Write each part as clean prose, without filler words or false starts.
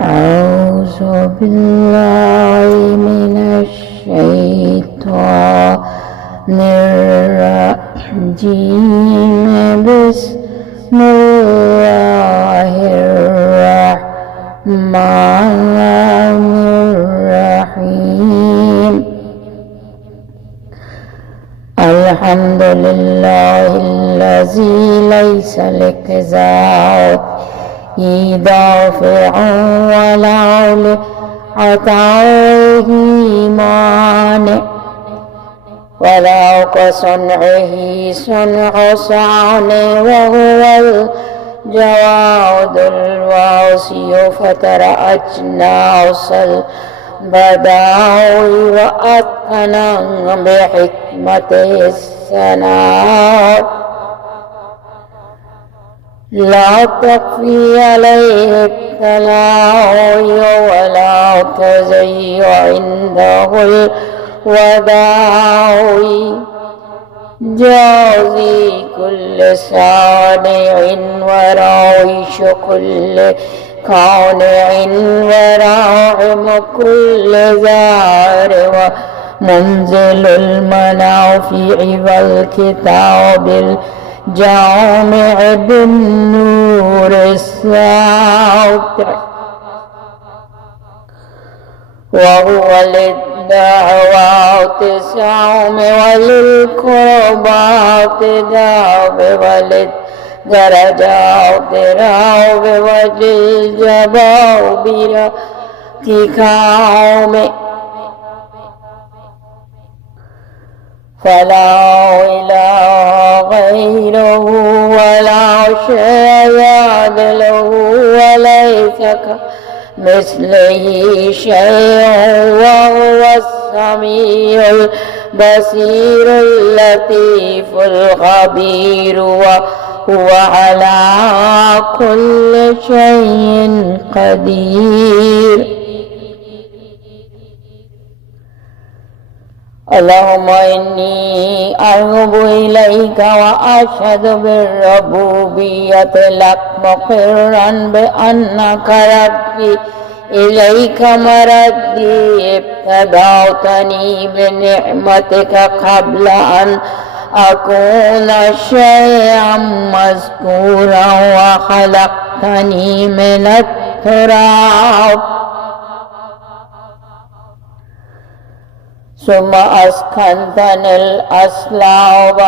أعوذ بالله من الشيطان الرجيم بسم الله الرحمن الرحيم الحمد لله الذي ليس لكذاته دافع ولا لعطائه مانع ولا كصنعه صنع صانع وهو الجواد الواسع فتر أجناس البداوي وأتقنا بحكمته السناء لا تخفي عليه التلاوي ولا تزي عنده الوداوي جازي كل صانع وراعش كل قانع وراحم كل زار ومنزل المنافع والكتاب الجامع بالنور الساطع وهو للدعوات سام وللقربات داب وللدرجات راو وللجبابرة كام فلا إله غيره ولا شيء له وليس كمثله شيء وهو السميع البصير اللطيف الخبير وهو على كل شيء قدير اللهم إني أتوب إليك وأشهد بالربوبية لك مقرا بأنك ربي إليك مردي ابتدأتني بنعمتك قبل أن أكون شيئا مذكورا وخلقتني من التراب ثم أسكنتني الأسلاب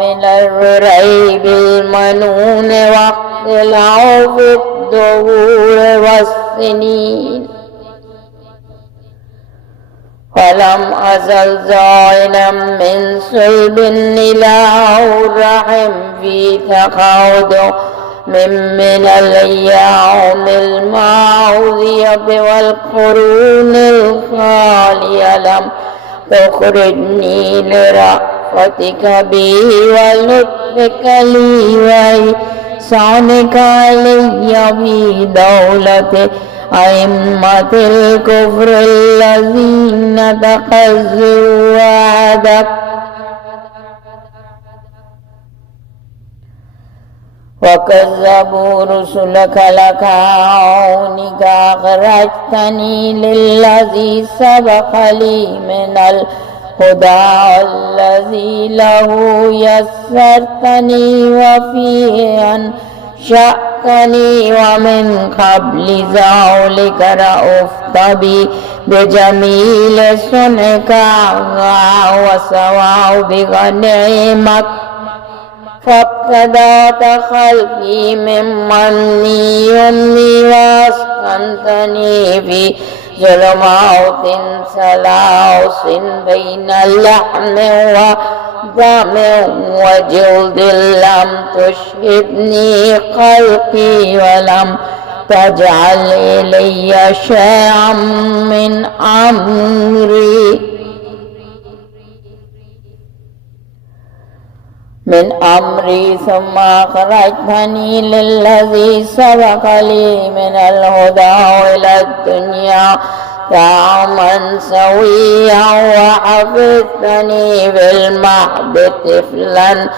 من الريب المنون واختلاف الدهور والسنين فلم أزل زائنا من صلب إلى الرحم في تقاعد من الأيام الماضية والقرون الخالية لم تخرجني لرأفتك بي ولطفك لي وإحسانك علي في دولة أئمة الكفر الذين تخذوا وعدك وكذبوا رسلك لك عونك أخرجتني للذي سبق لي من الهدى الذي له يسرتني وفيه أنشأتني ومن قبل ذلك رأفت بي بجميل صنعك وثوابك نعمك فابتدأت خلقي ممن يمني واسكنتني في ظلمات ثلاث بين اللحم ودم وجلد لم تشهدني خلقي ولم تجعل إلي شيئا من أمري ثم أخرجتني للذي سبق لي من الهدى إلى الدنيا طعاما سويا وحفظتني بالمهد طفلا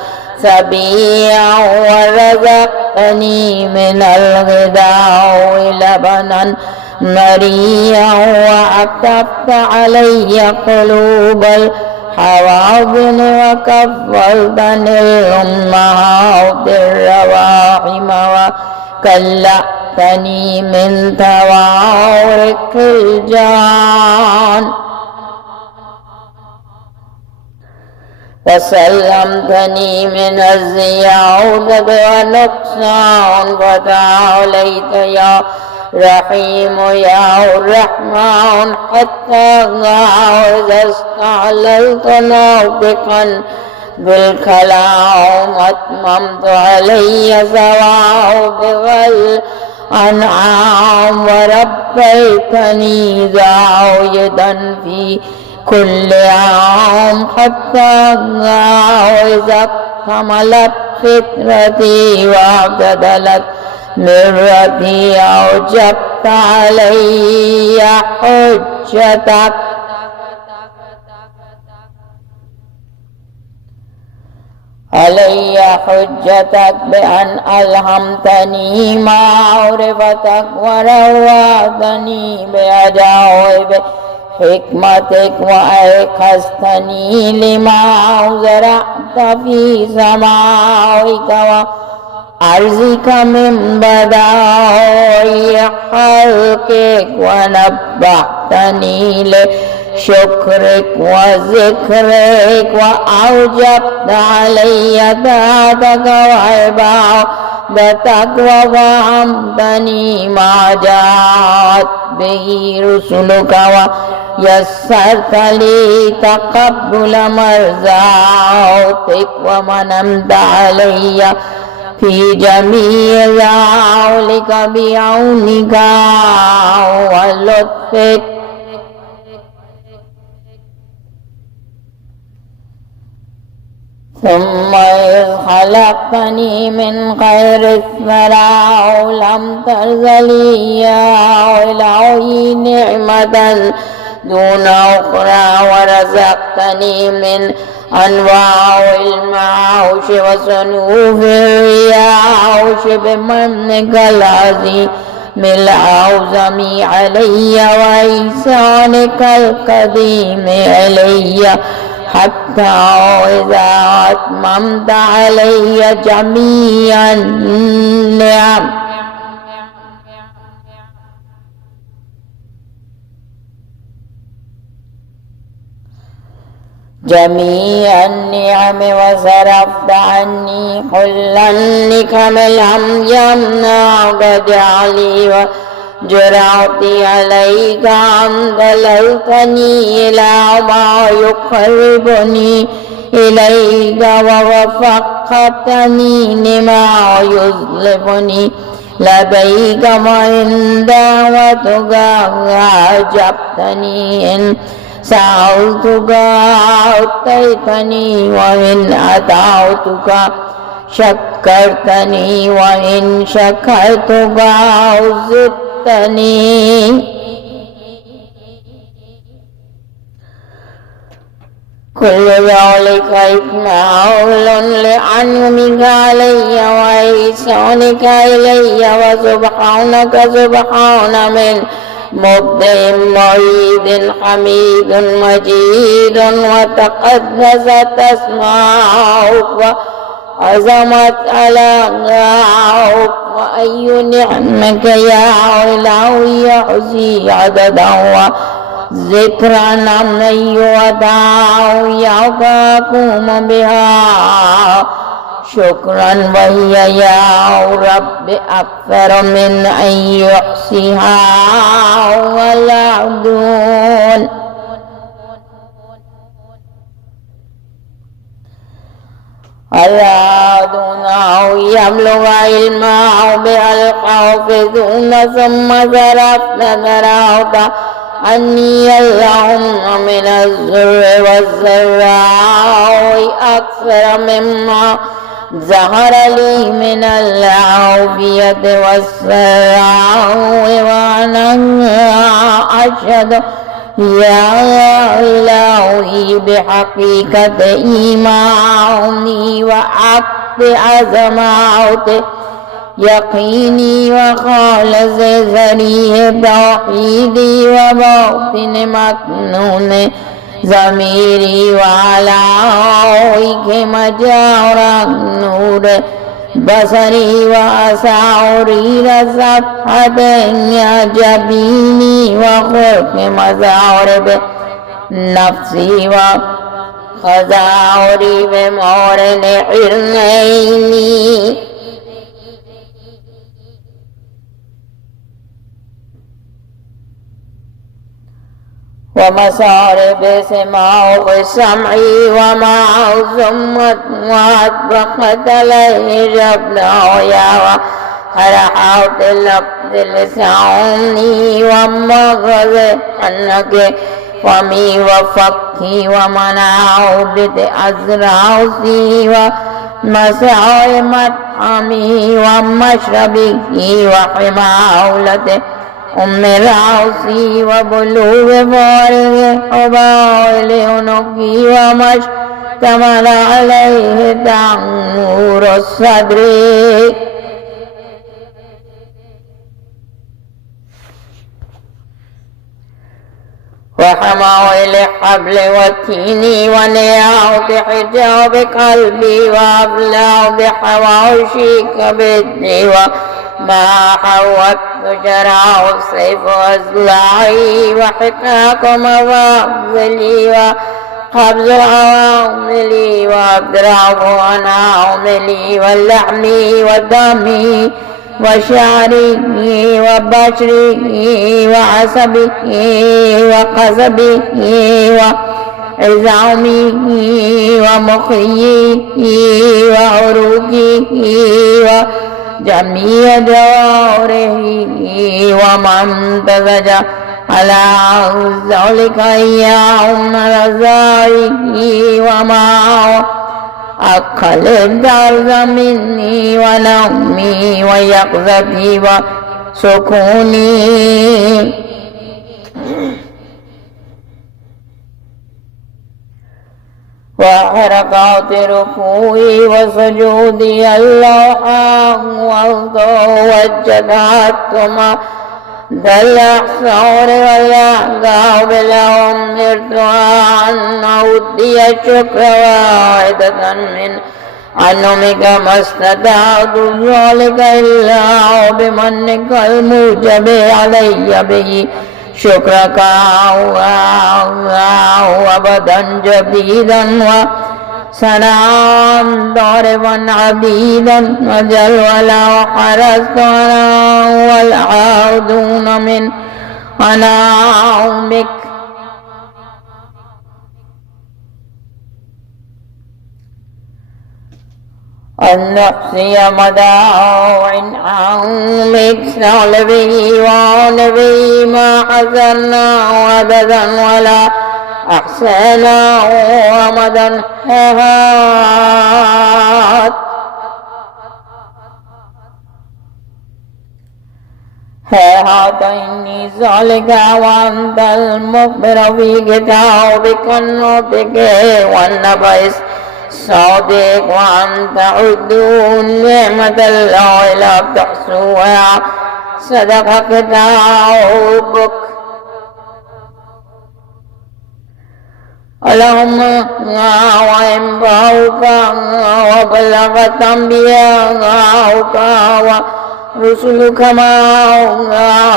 سبيا ورزقتني من الغذاء لبنا مريا وعطفت علي قلوب الحواضن وكفلتني الأمهات الرواحم وكلأتني من توارق الجان وسلمتني من الزيادة والنقصان فتعاليت يا رحيم يا الرحمن حتى إذا استعللت ناطقا بالكلام أتممت علي ثواب والأنعام وربيتني زايدا في كل عام حتى إذا اكتملت فطرتي واعتدلت مرتي أوجبت علي حجتك بأن ألهمتني معرفتك ورواتني بعجائب حكمتك وأيقظتني لما زرعت في سماوك وأرضك من بدائع خلقك ونبهتني لشكرك وذكرك وأوجبت علي طاعتك وعبادتك وفهمتني ما جاءت به رسلك ويسرت لي تقبل مرضاتك ومننت علي في جميع ذلك بعونك ولطفك ثم إذ خلقتني من غير الثرى لم ترزلي يا إلهي نعمة دون أخرى ورزقتني من أنواع المعاش وصنوف الرياح بمنك العظيم الأعظم علي وإحسانك القديم علي حتى إذا أتممت علي جميع النعم وصرفت عني كلا نكم لم يمنع جعلي وجرعتي عليك أن دللتني إلى ما يقربني إليك ووفقتني لما يظلمني لديك وإن دعوتك أجبتني إن سألتك أعطيتني وإن أطعتك شكرتني وإن شكرتك أزدتني كل ذلك إكمال لأنعمك علي وإحسانك إلي وسبحانك سبحان من مبدع معيد حميد مجيد وتقدست أسماؤك وعظمت آلاؤك وأي نعمك يا إلهي يحصي عددا وذكرا من يودع يقوم بها شكرا وهي يا رب أكثر من أن يحصيها والعدون العادون أو يبلغ علمه بالحافظون ثم ذرفت عني اللهم من الزر والزراء أكثر مما ظهر لي من العافية والسراء وأنا أشهد يا إلهي بحقيقة إيماني وعقد عظمته يقيني وخالص ذريع توحيدي وباطن مكنون ضميري وعلى عويك مجارى النور بصري وأسعري صفحة يا جبيني وخلق مزعر نفسي وخزعري بمورن عرنيني ومصارب سماع سمعي ومع ثم وأطبقت عليه جبنايا وحرحات لفظ لساني ومغز أنك فمي وفكي ومنعودة أزرعسي ومسعي مطعمي ومشربي وحماولته أم العوصي وبلوغ فارغ حبائل عنقي وما اشتمل عليه تعمر الصدر وحمائل الحبل والتين ونياط حجاب قلبي وأبلغ بحواشي كبدي ما حوت شرع السيف وأزلعي وحقاق مفاضلي وقبض عواملي وأضرب عن عواملي واللحم والدم وشعري وبشري وعصبي وقصبي وعظامي ومخي وعروقي جميع جواره ومن تزج على ذلك يوم رزائي وما أقل الدرد مني ونومي ويقظتي وسكوني وحركات ركوعي وسجودي اللوحة وجدتما ذا الأحصار والأحقاب لهم ارتوان أودي الشكر واحدة من عنمك ما استطعت ذلك إلا بمنك الموجب علي به شكرك أبدا جديدا وسنعا ضاربا عبيدا وجل ولو حرست والعودون من أنعامك أن نحصي مداع عنك سلبي ونبي ما حزنا عددا ولا أحسنا ومدا هات إني ذلك وأنت المخبر في كتابك النطق والنبأ صادق وأن تعدوا نعمة الله لا تحصوها صدق كتابك اللهم وإنباؤك وبلغت أنبياءك ورسلك ما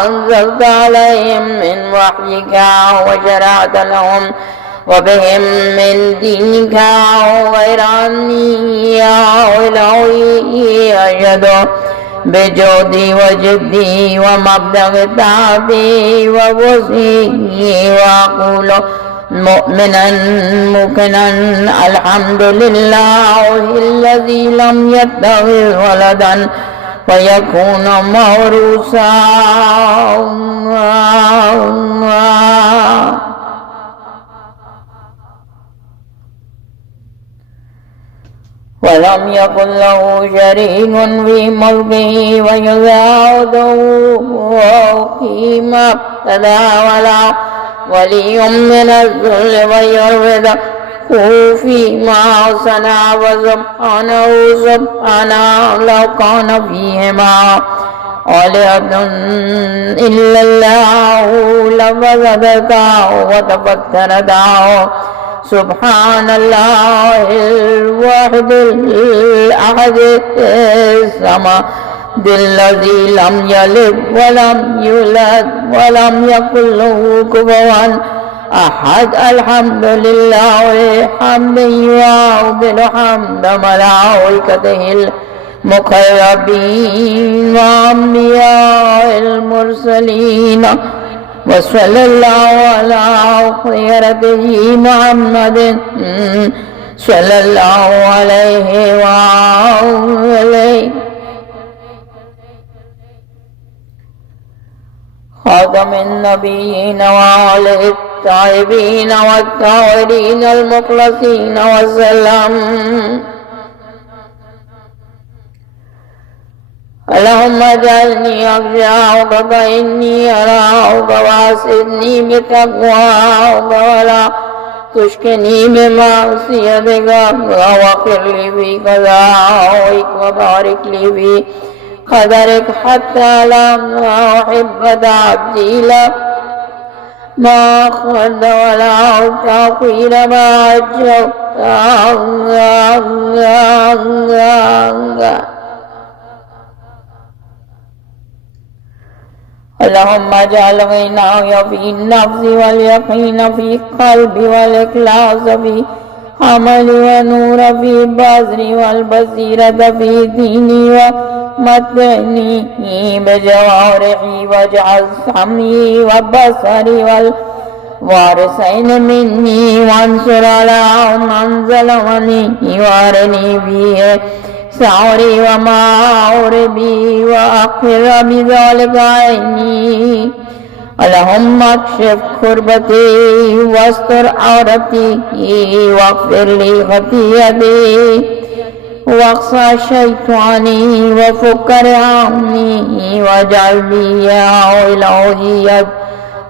أنزلت عليهم من وحيك وشرعت لهم وبهم من دينك غير أني يا إلهي أشهد بجودي وجدي ومبلغ تعبي ووسعي وأقول مؤمنا موقنا الحمد لله الذي لم يتخذ ولدا ويكون موروثا ولم يكن له شريك في ملكه ويزاوده فيما ابتدى ولا ولي من الذل ويرفض فيما صنع وسبحانه سبحانه لو كان فيهما آلهة إلا الله لفسدتا وتفكرتا سبحان الله الواحد الأحد الصمد الذي لم يلد ولم يولد ولم يكن له كفوا أحد الحمد لله حمدا يعظم حمد ملائكته المقربين وأنبياء المرسلين وصلى الله على خيرته محمد صلى الله عليه وآله خاتم النبيين وآله الطيبين والطاهرين المخلصين وسلم. اللهم اجعلني أخشاك فإني أراك واسدني بتقواك ولا تشكني بمعصيتك واغفر لي في قضائك وبارك لي في قدرك حتى لا أحب تعجيلا ما أخرت ولا تأخير ما أجرت اللهم اجعل غناي في النفس واليقين في القلب والإخلاص في عملي ونور في بصري والبصيرة في ديني ومتعني بجوارحي واجعل سمعي وبصري والوارثين مني وانصر على من ظلمني وارني فيه سعري وما أوربي وأقر بذلك عيني. اللهم اكشف كربتي واستر عورتي واغفر لي خطيئتي واقصى شيطاني وفك رهاني واجعل لي يا إلهي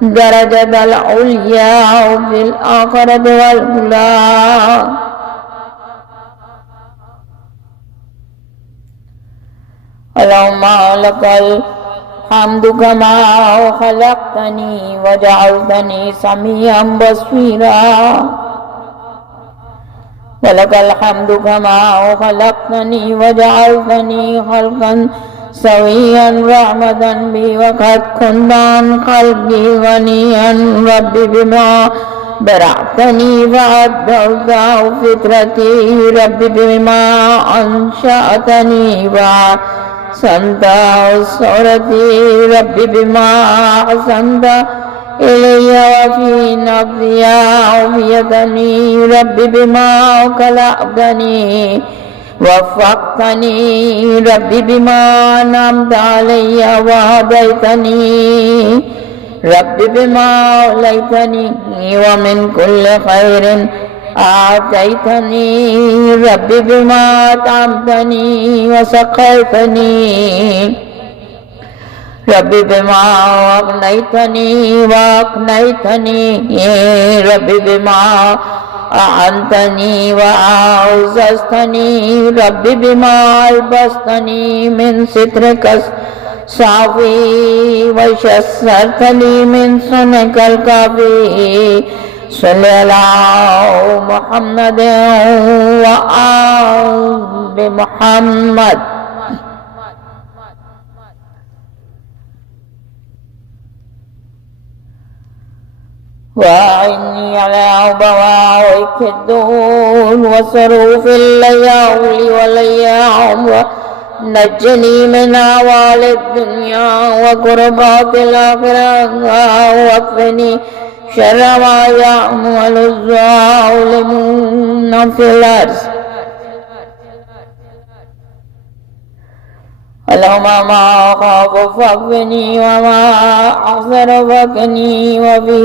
الدرجة العليا في الآخرة والأولى. اللهم لك الحمد كما خلقتني وجعلتني سميعا بصيرا ولك الحمد كما خلقتني وجعلتني خلقا سويا رحمة بي وقد كنت عن خلقي غنيا ربي بما برعتني فعدلت فطرتي ربي بما أنشأتني وأحسنت صورتي ربي بما أحسنت إلي وفي نفسي عافيتني ربي بما خلقتني وفقتني ربي بما أنعمت علي وهديتني ربي بما أوليتني ومن كل خير أعطيتني ربي بما أطعمتني وسقيتني ربي بما أغنيتني وأقنيتني ربي بما أعنتني وأعززتني ربي بما ألبستني من سترك صافي ويسرت لي من سنك الكافي صل على محمد وآل محمد. وأعني على بواعث الدهور وصروف الليالي والأيام نجني من أهوال الدنيا وكربات الآخرة واكفني شر ما يعمل الظالمون في الأرض. اللهم ما أخاف فاكفني وما أحذر فاكني وفي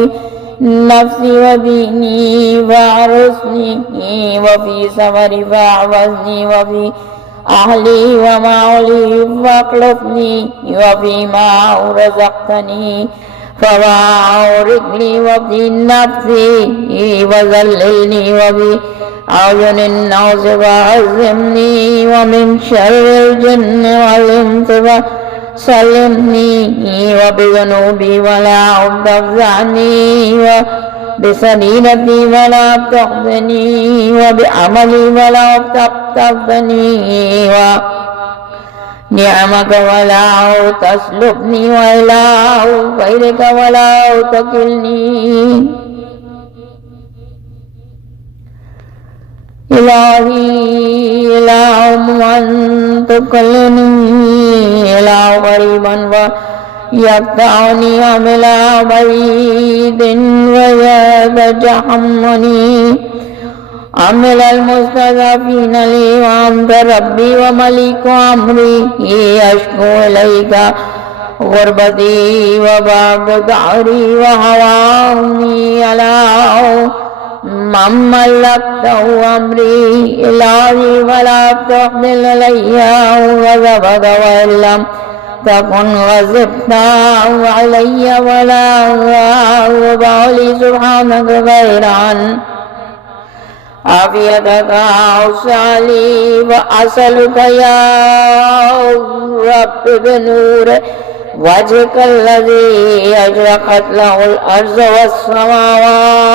نفسي وديني فاعرسني وفي سفري فاعوزني وفي أهلي ومعولي فاخلفني وفيما رزقتني فبارك لي وفي نفسي وذللني وفي أعين الناس وعزمني ومن شر الجن والإنس وسلمني وبذنوبي ولا تفزعني وبسنينتي ولا تخزني وبعملي ولا تفتني ونعمك ولا تسلبني وإلى غيرك ولا تكلني إلهي إله من تكلني إله غريبا ويقطعني إلى بعيد ويتجحمني عمل المستضعفين لي وأنت ربي ومليك أمري أشكو إليك غربتي وبعد دهري وهواني على من ملكته أمري إلهي ولا تحمل علي غضبك وإن لم تكن غضبت علي ولا أبالي سبحانك غير عن عافيتك أوصالي وأسألك يا رب بنور وجهك الذي أشرقت له الأرض والسماوات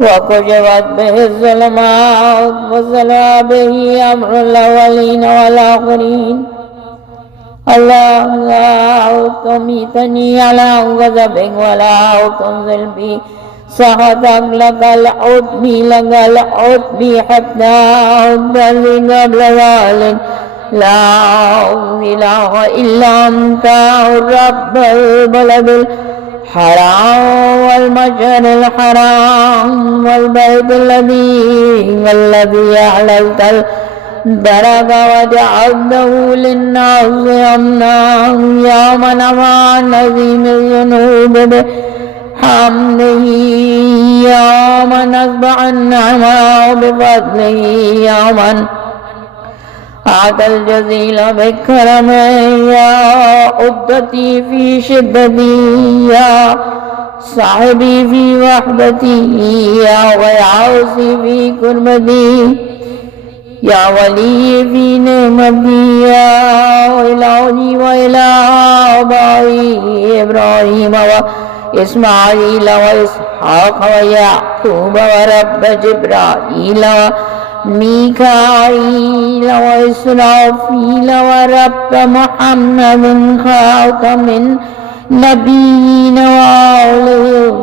وكشفت به الظلمات وزلى به أمر الأولين والآخرين الله تميتني على غضبك ولا تنزل بي سخطك لك العتبي حتى أبلغ قبل ذلك لا إله إلا أنت رب البلد الحرام والمشعر الحرام والبيت الذي أحللت البركة وجعلته للناس أمنا يا من أمى عظيم الذنوب بحمده يا من أصبح النعماء بفضله يا من أعطى الجزيل بكرمه يا عدتي في شدتي يا صاحبي في وحدتي يا غياثي في كربتي يا ولي في نعمتي يا إلهي وإله آبائي إبراهيم وإسماعيل وإسحاق ويعقوب ورب جبرائيل وميكائيل وإسرافيل ورب محمد خاتم النبيين وآله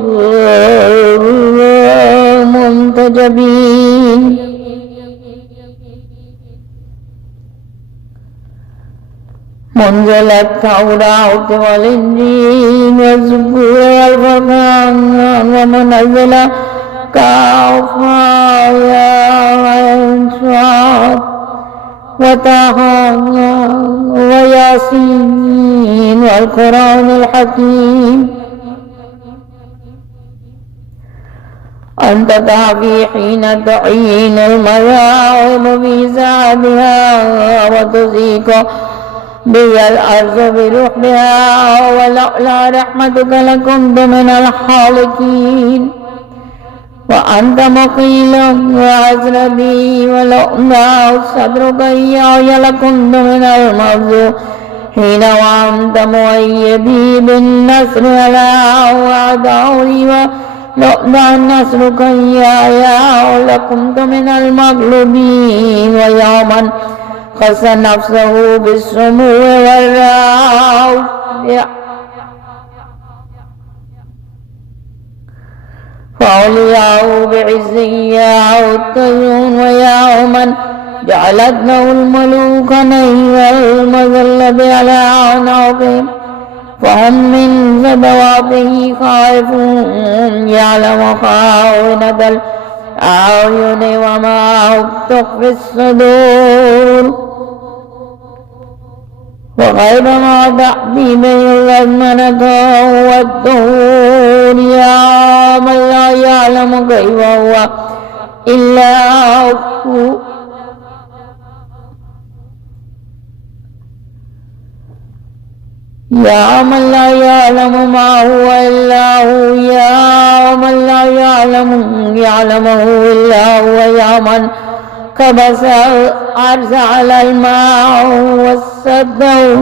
المنتجبين منزل التوراة والإنجيل والزبور والفرقان ومنزل كافايا وإنشاد وطه وياسين والقرآن الحكيم أنت تعفي حين تعين المذاهب في سعدها وتزيك بي الأرض برحبها ولولا رحمتك لكنت من الحالكين وأنت مقيلا وعزربي ولولا صدرك إياي لكنت من المفضوحين وأنت مؤيدي بالنصر على أعدائي ولولا نصرك إياي لكنت من المغلوبين ويا من خص نفسه بالسمو والرافع فأولياءه بعزية الطيون ويا من جعلت له الملوك نيل المذلة على أعناقهم فهم من صدواته خائفون يعلم خائنة الأعين وما تخفي الصدور وغير ما تحبي به الأزمنة والدهور يا من لا يعلم كيف هو إلا هو يا من لا يعلم ما هو إلا هو، يا من لا يعلمه إلا هو، يا من كبس الأرض على الماء وسده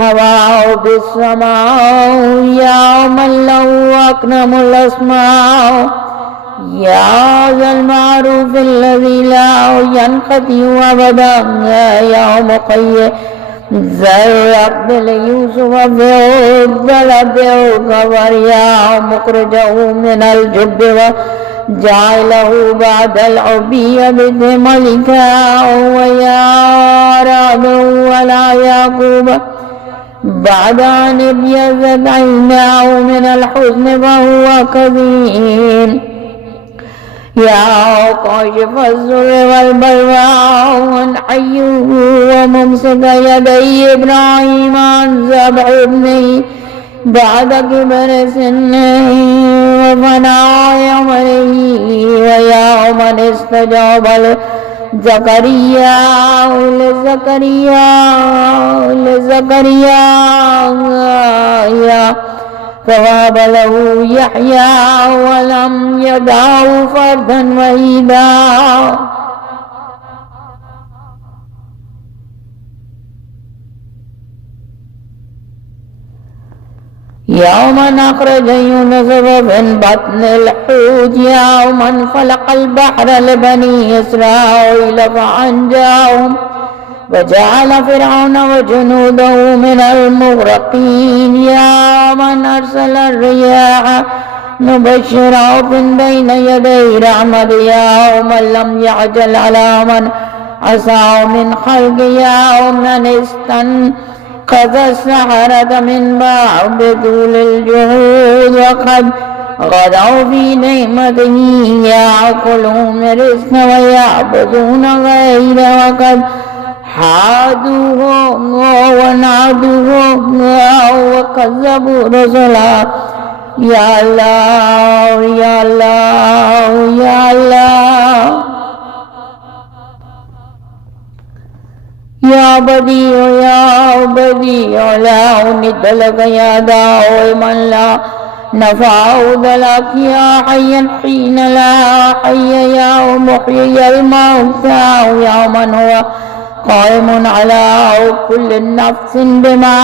هواه بالسماء، يا من له أكرم الأسماء، يا ذا المعروف الذي لا ينقطع أبدا، يا مقيم ذرب ليوسف في الظلب الخبر، يا مخرجه من الجب وجعله بعد العبية ملكا، ويا رابه ولا يعقوب بعد أن ابيضت عيناه من الحزن فهو كظيم، يا كاشف الضر والبلوى والحي وممسك يدي إبراهيم عن ذبح ابنه بعد كبر سنه وفناء عمره، ويا من استجاب لزكريا فوهب له يحيى ولم يدعه فردا وحيدا. يوم أخرج يونس من بطن الحوت، يوم فلق البحر لبني إسرائيل فأنجاهم وجعل فرعون وجنوده من المغرقين، يا من أرسل الرياح مبشرات بين يدي رحمته، يا من لم يعجل على من عصاه من خلقه، يا من استنقذ السحرة من بعد طول الجهود وقد غدوا في نعمته، يأكلون رزق ويعبدون غيره وقد حادوه ونعدوه وكذبوا رسلا. يا الله يا الله يا الله يا بديع لا ند لك، يا داعي من لا نفعه لك، يا حيا حين لا حي، يا محيي الموتى، يا من هو قائم على كل نفس بما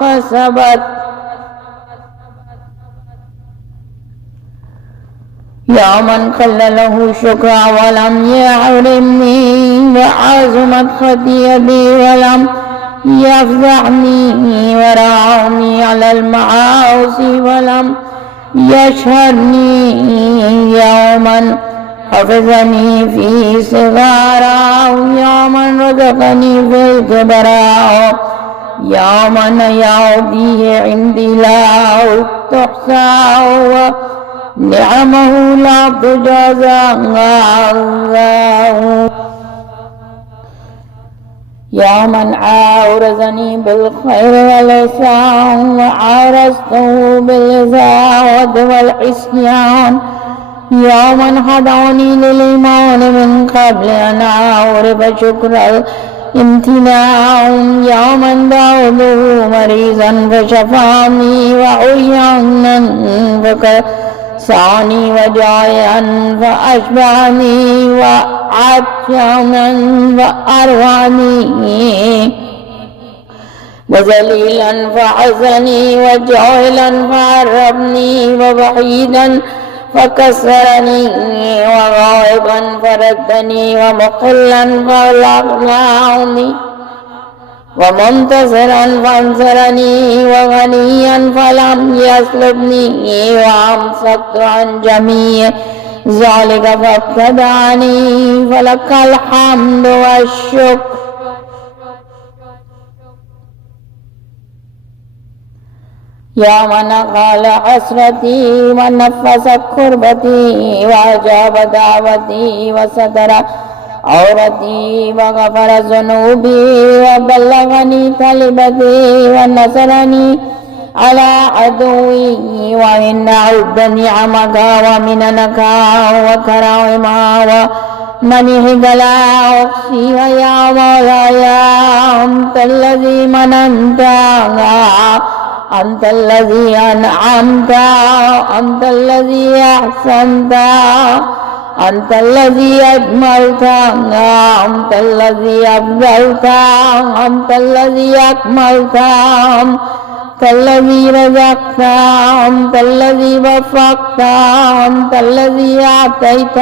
كسبت، يا من قل له شكرا ولم يحرمني، وعظمت خطيئتي ولم يفزعني، ورعوني على المعاصي ولم يشهدني، يوما حفظني في صغارا، يا من رزقني في الكبراء، يا من يعطيه عندي لا تحصى نعمه لا تجازى، يا من عارزني بالخير والإحسان وعارزته بالإساءة والعصيان، يا من هداني للإيمان من قبل أن أعرف شكر الامتنان، يا من دعوته مريضا فشفاني وعيانا فكساني وجائعا فأشبعني وعطشانا فأرواني وذليلا فعزني وجاهلا فعرفني ووحيدا فكسرني وغائبا فردني ومقلا فأغناني ومنتصرا فانصرني وغنيا فلم يسلبني وأمسكت عن جميع ذلك فابتدعني، فلك الحمد والشكر. يا من قال حسرتي ونفس كربتي وأجاب دعوتي وستر عورتي وغفر ذنوبي وبلغني طلبتي ونصرني على عدوي، وإن عد نعمك ومننك وكرامك ومنهك لا أحصي، يا مولاي أنت الذي مننت أنت الذي أنعمت أنت الذي أحسنت أنت الذي أجملت أنت الذي أفضلت أنت الذي أكملت أنت الذي رزقت أنت الذي وفقت أنت الذي أعطيت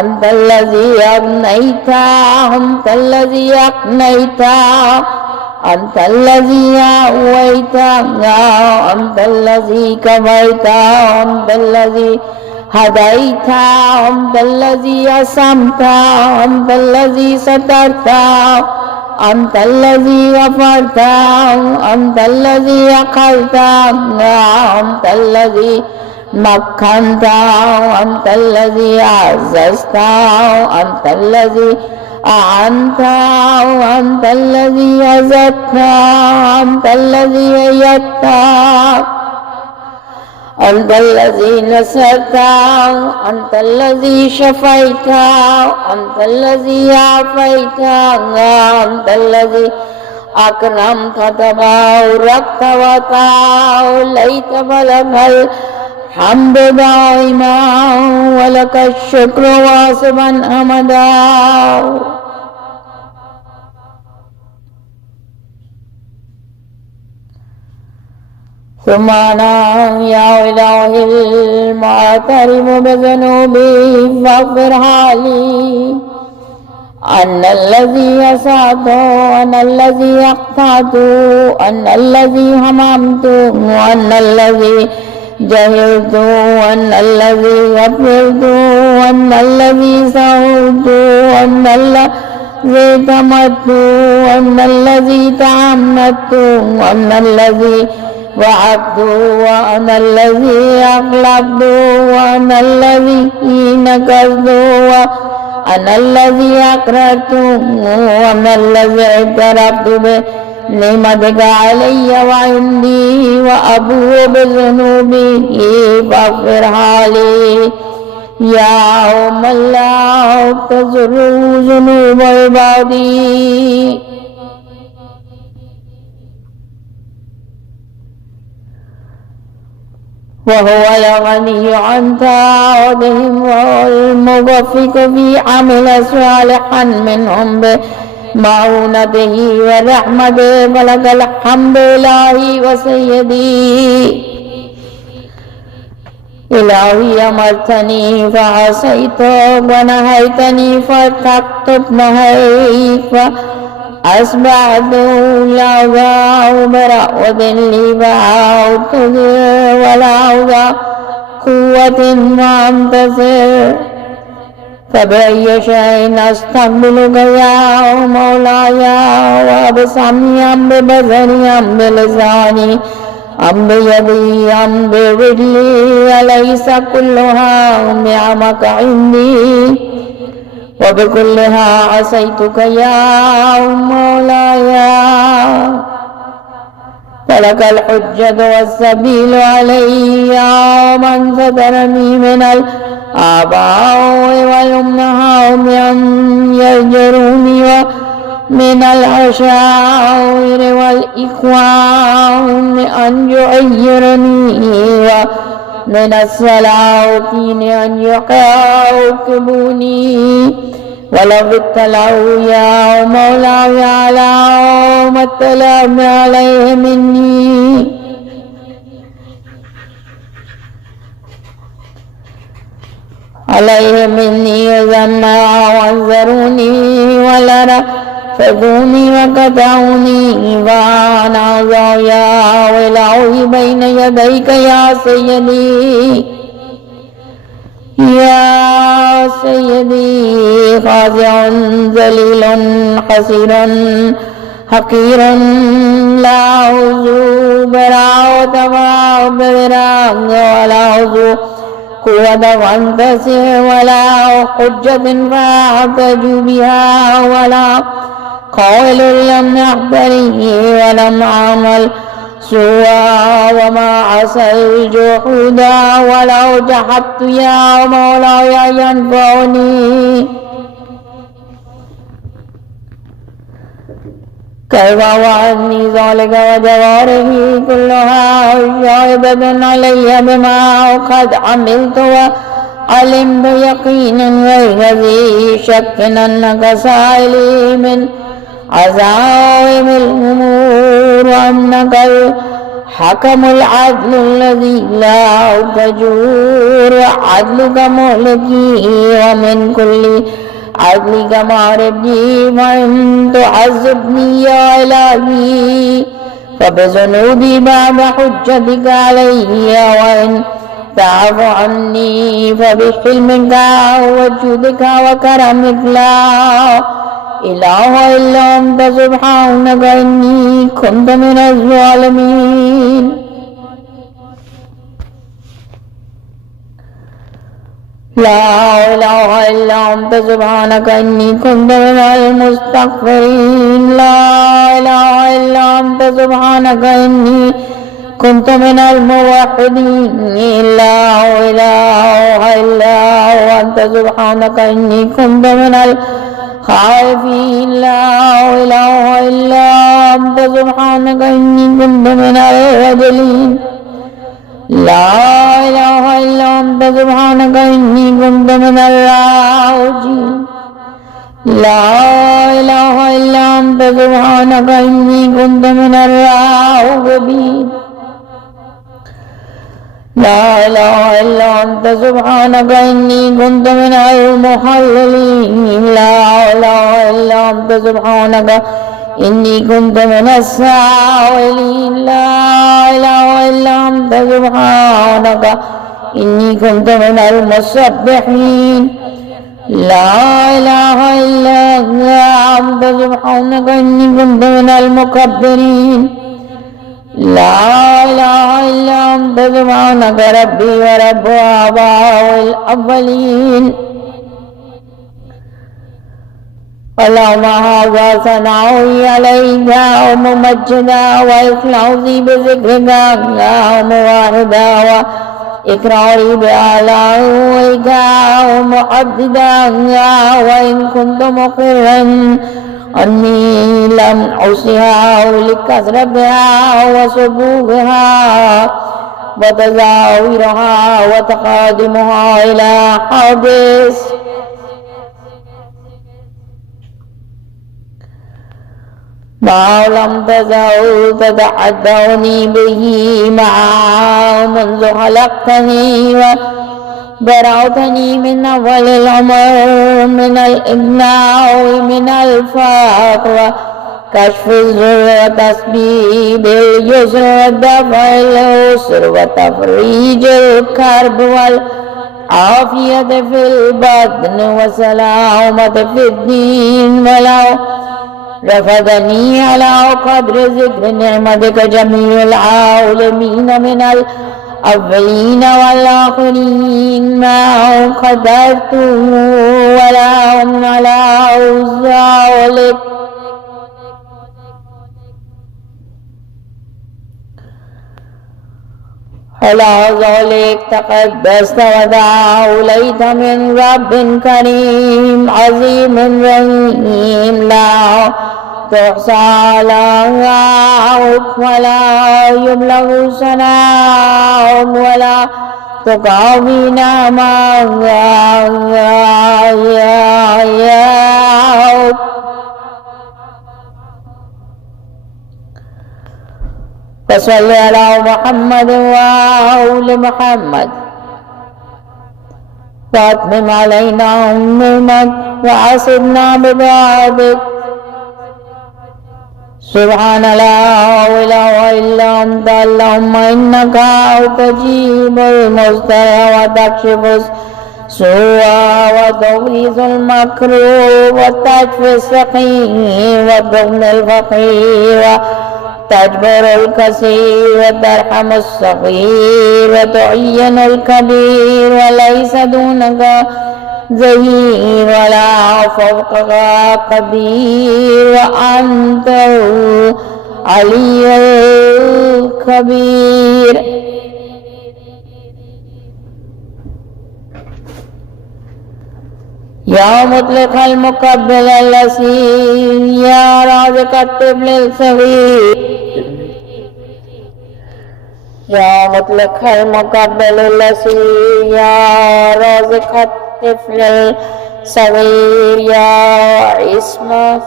أنت الذي أغنيت أنت الذي أقنيت أنت الذي أغويت أنت الذي كفيت أنت الذي هديت أنت الذي أسمت أنت الذي سترت أنت الذي غفرت أنت الذي أقلت أنت الذي مكنت أنت الذي عززت أنت الذي أعنت أنت الذي أزدت أنت الذي أيدت أنت الذي نصرت أنت الذي شفيت أنت الذي عافيت أنت الذي أكرمت تباركت وتعاليت فلك الحمد دائما ولك الشكر واصبا أمدا. ثم أنا يا إلهي المعترف بذنوبي فاغفرها لي أن الذي أسأت أن الذي أقطعت أن الذي هممت وأن الذي جهلت وأن الذي غفلت وأن الذي سهوت وأن الذي تمت وأن الذي تعمدت وأن الذي وعدت وأنا الذي أغلبت وأنا الذي نكثت وأنا الذي أقررت وأنا الذي اعترفت بنعمتك علي وعندي وأبوء بذنوبي فاغفرها لي يا من لا تزر ذنوب عبادي. وهو الغني عن تعاودهم والموفق في عمل صالحا منهم بمعونته ورحمته فلك الحمد إلهي وسيدي. إلهي أمرتني فعصيت ونهيتني فارتكبت نهيك أصبحت لا برأ وذلي فعودت ولا قوة وانتصر فبأي شيء أستقبلك يا مولاي وبسمعي أم ببصري أم بلساني أم بيدي أم برجلي أليس كلها نعمك عندي وبكلها عصيتك يا مولاي فلك الحجة والسبيل علي يا من سترني من الآباء والأمهات أن يهجروني ومن العشائر والإخوان أن يعيرني ومن السلاطين أن يعاقبوني ولو ابتلوا يا مولاي على ما ابتلوا عليه مني ذما وانذروني ولرفضوني وقطعوني وأنا يا إلهي بين يديك يا سيدي يا سيدي خاضع ذليل حسير حقير لا أعوذ براءة وبراء ولا أعوذ قوة وانتصر ولا حجة فأحتج بها ولا قول لم أحضره ولم أعمل سوى وما عسى الجحود ولو جحدت يا مولاي ينفعني كيف وعني ذلك وجواره كلها شاهدة علي بما قد عملت وعلمت يقينا غير ذي شك أنك سائلي من عزائم الأمور وأنك الحكم العدل الذي لا تجور عدلك مهلكي ومن كل عدلك معرفني وإن تعذبني يا إلهي فبذنوبي بعد حجتك علي وإن تعف عني فبحلمك وجودك وكرمك لا إله إلا أنت سبحانك إني كنت من الظالمين. لا إله إلا أنت سبحانك إني كنت من المستغفرين. لا إله إلا أنت سبحانك إني كنت من الموحدين. لا إله إلا أنت سبحانك إني كنت من الخائفين. لا إله إلا أنت سبحانك إني كنت من الواجلين. لا إله إلا أنت سبحانك إني كنت من الراجين. لا إله إلا أنت سبحانك إني كنت من الراغبين. لا إله إلا أنت سبحانك إني كنت من المحللين. لا إله إلا أنت سبحانك إني كنت من السائلين. لا إله إلا أنت سبحانك إني كنت من المسبحين. لا إله إلا أنت سبحانك إني كنت من المكبرين. لا إله إلا أنت سبحانك ربي ورب آبائي الأولين. اللهم هذا ثناؤي عليك وممجدا وإخلاصي بذكرك ومواحدا وإقراري بآلائك ومحددا وإن كنت مقرا أني لم أحصها لكثرتها وسبوغها وتزاورها وتقادمها إلى حادث ما لم تزل تتحدوني به معه منذ خلقتني وبرأتني من أول العمر من الإغناء من الفقر وكشف الزر وتسبيب اليسر ودفع العسر وتفريج الكرب والعافية في البطن وسلامة في الدين ولو رفضني على قدر ذكر نعمتك جميع العالمين من الأولين والآخرين ما قدرت ولا هم على ذلك. على ذلك تقدست ودعوت من رب كريم عظيم رحيم لا تحصى لا ولا يبلغ ثناء ولا تقاوي نعمه فصل على محمد وآل محمد وأتمم علينا نعمتك وعصرنا ببعدك. سبحان لا إله إلا أنت اللهم إنك تجيب المضطر وتكشف السوء وتغيث المكروه وتشفي السقيم وتغني الفقير تجبر الكثير وترحم الصغير وتعين الكبير وليس دونك ظهير ولا فوقك قدير وأنت العلي الكبير. يا مطلق المقبل الأسير يا رازق الطفل الصغير يا مطلق المقبل الأسير يا رازق الطفل الصغير يا اسم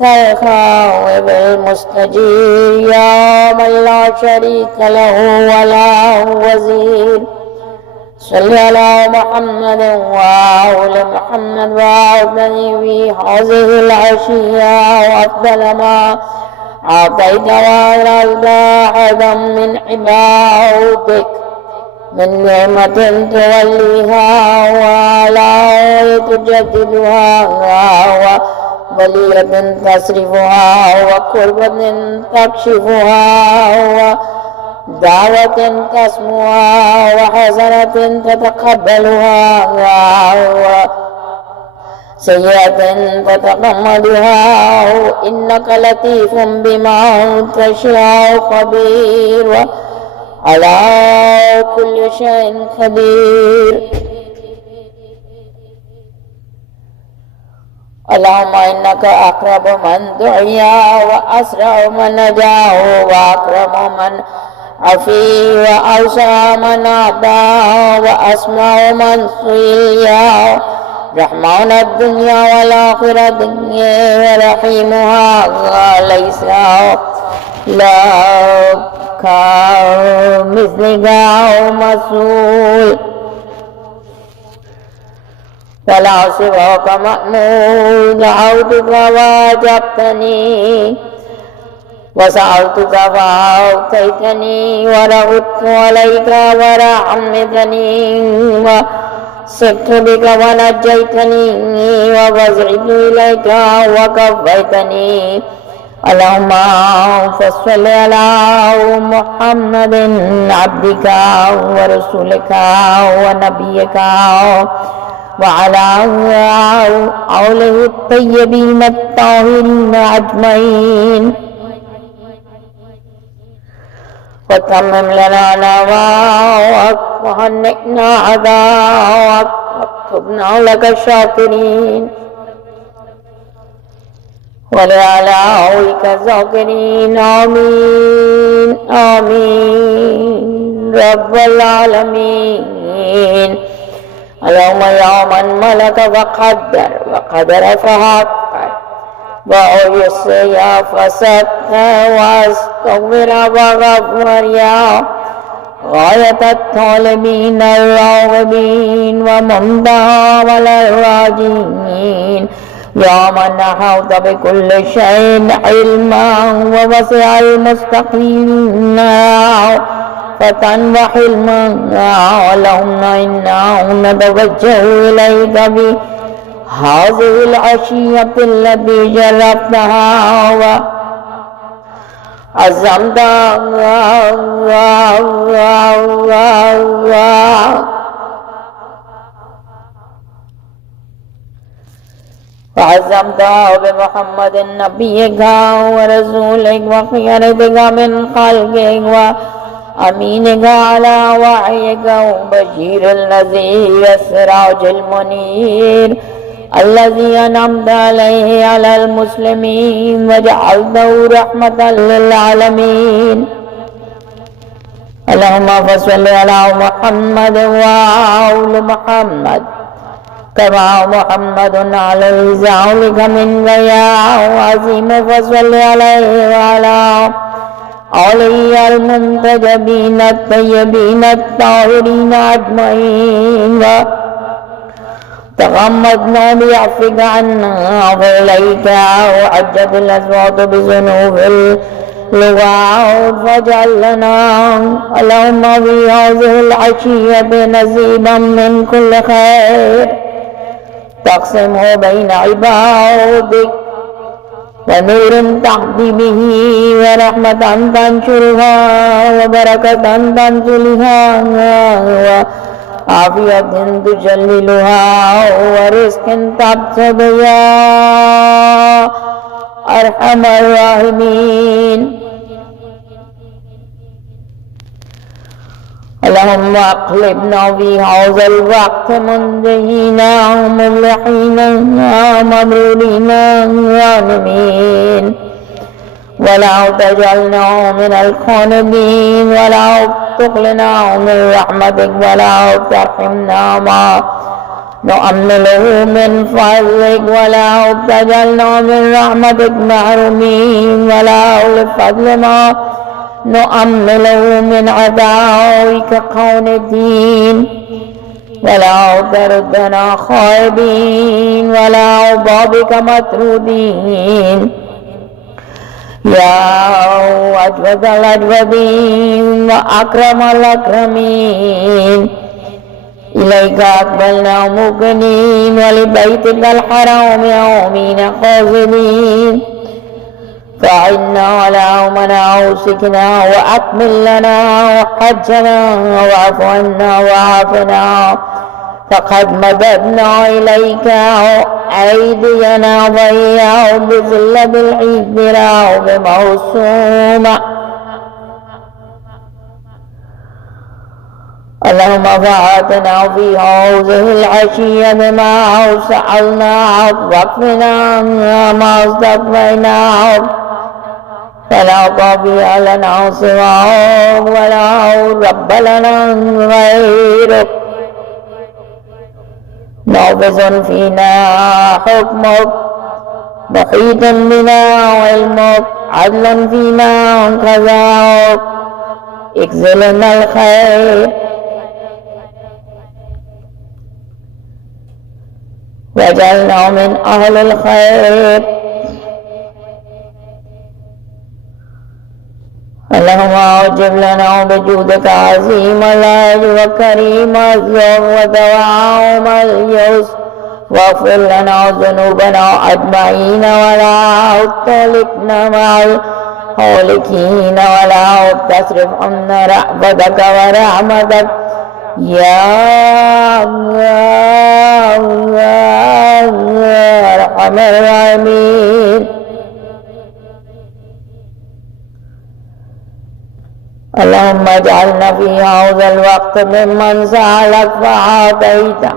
الخائب المستجير يا من لا شريك له ولا وزير صل على محمد وآل محمد وأعطني في هذه العشية وأفضل ما أعطيت وأرد أحدا من عبادك من نعمة توليها ولا تجددها وبلية تصرفها وقربة تكشفها دعوة تسموها وحسنة تتقبلها وسيئة تتقمدها إنك لطيف بما تشاء خبير على كل شيء قدير. اللهم إنك أقرب من دعي وأسرع من نجا وأكرم من عفي وأوسع من أعطى وأسمع من سئل يا رحمن الدنيا والآخرة ورحيمها ليس لك مثلك مسؤول ولا سواك مأمول دعوتك وأجبتني وسألتك فأعطيتني ورغبت عليك ورحمتني وصدت بك ونجيتني وفزعت إليك وكفيتني. اللهم صل على محمد عبدك ورسولك ونبيك وعلى آله الطيبين الطاهرين أجمعين وتمم لنا نواك وهنئنا عذاك واكتبنا لك شاكرين ولعلائك ذاكرين. آمين آمين رب العالمين. اللهم يا من ملك فقدر وقدر فحقر وأيسر فستر واستغفر وغفر يا غاية الطالبين الراغبين ومنتهى الراجين يا من أحاط بكل شيء علما ووسع المستقيمين فتن وحلما. اللهم إنا نتوجه إليك بهذه العشية التي جربتها وعزمتها بمحمد نبيك ورسولك وخيرتك من خلقك وأمينك على وحيك وبشير النذير السراج المنير الذي أنعمت عليه على المسلمين وجعلته رحمة للعالمين. اللهم صل على محمد وآل محمد كما محمد عليه ذلك من غياه عظيم فصل عليه وعلى آله المنتجبين الطيبين الطاهرين أجمعين وتغمدنا بعفوك عنا وإليك وعجت الأصوات بذنوب اللغات فاجعل لنا اللهم في هذه العشية نصيبا من كل خير تقسمه بين عبادك ونور تهدي به ورحمة تنشرها وبركة تنزلها وعافية تجللها ورزق تبسط يا أرحم الراحمين. اللهم اقلبنا في هذا الوقت منتهين مفلحين مبرورين غانمين، ولا تجعلنا من الخانبين، ولا تخلنا من رحمتك، ولا ترحمنا ما نؤمله من فضلك، ولا تجعلنا من رحمتك محرومين، ولا لفضل ما نؤمله من عطائك قانتين، ولا تردنا خائبين، ولا بابك مطرودين، يا أجود الأجودين وأكرم الأكرمين. إليك أقبلنا مقنين، ولبيتك الحرام آمين قاصدين. فعنا على مناسكنا وأكمل لنا حجنا، واعف عنا وعافنا، فقد مددنا إليك أيدينا ضيّا بذلة العذرا بموسومة. اللهم فاتنا في هذه العشية بما سألناك، واكفنا ما استكفيناك، فلا طبيع لنا سواك، ولا رب لنا غيرك. نافذ فينا حكمك، محيط بنا علمك، عدل فينا قضاءك، اكزلنا الخير واجعلنا من أهل الخير. اللهم أوجب لنا بجودك عظيم الأجر وكريم الذوق ودوام اليسر، واغفر لنا ذنوبنا أجمعين، ولا تهلكنا مع الهالكين، ولا تصرف عنا رأفتك ورحمتك يا أرحم الراحمين. اللهم اجعلنا في هذا الوقت ممن سألك فأعطيته،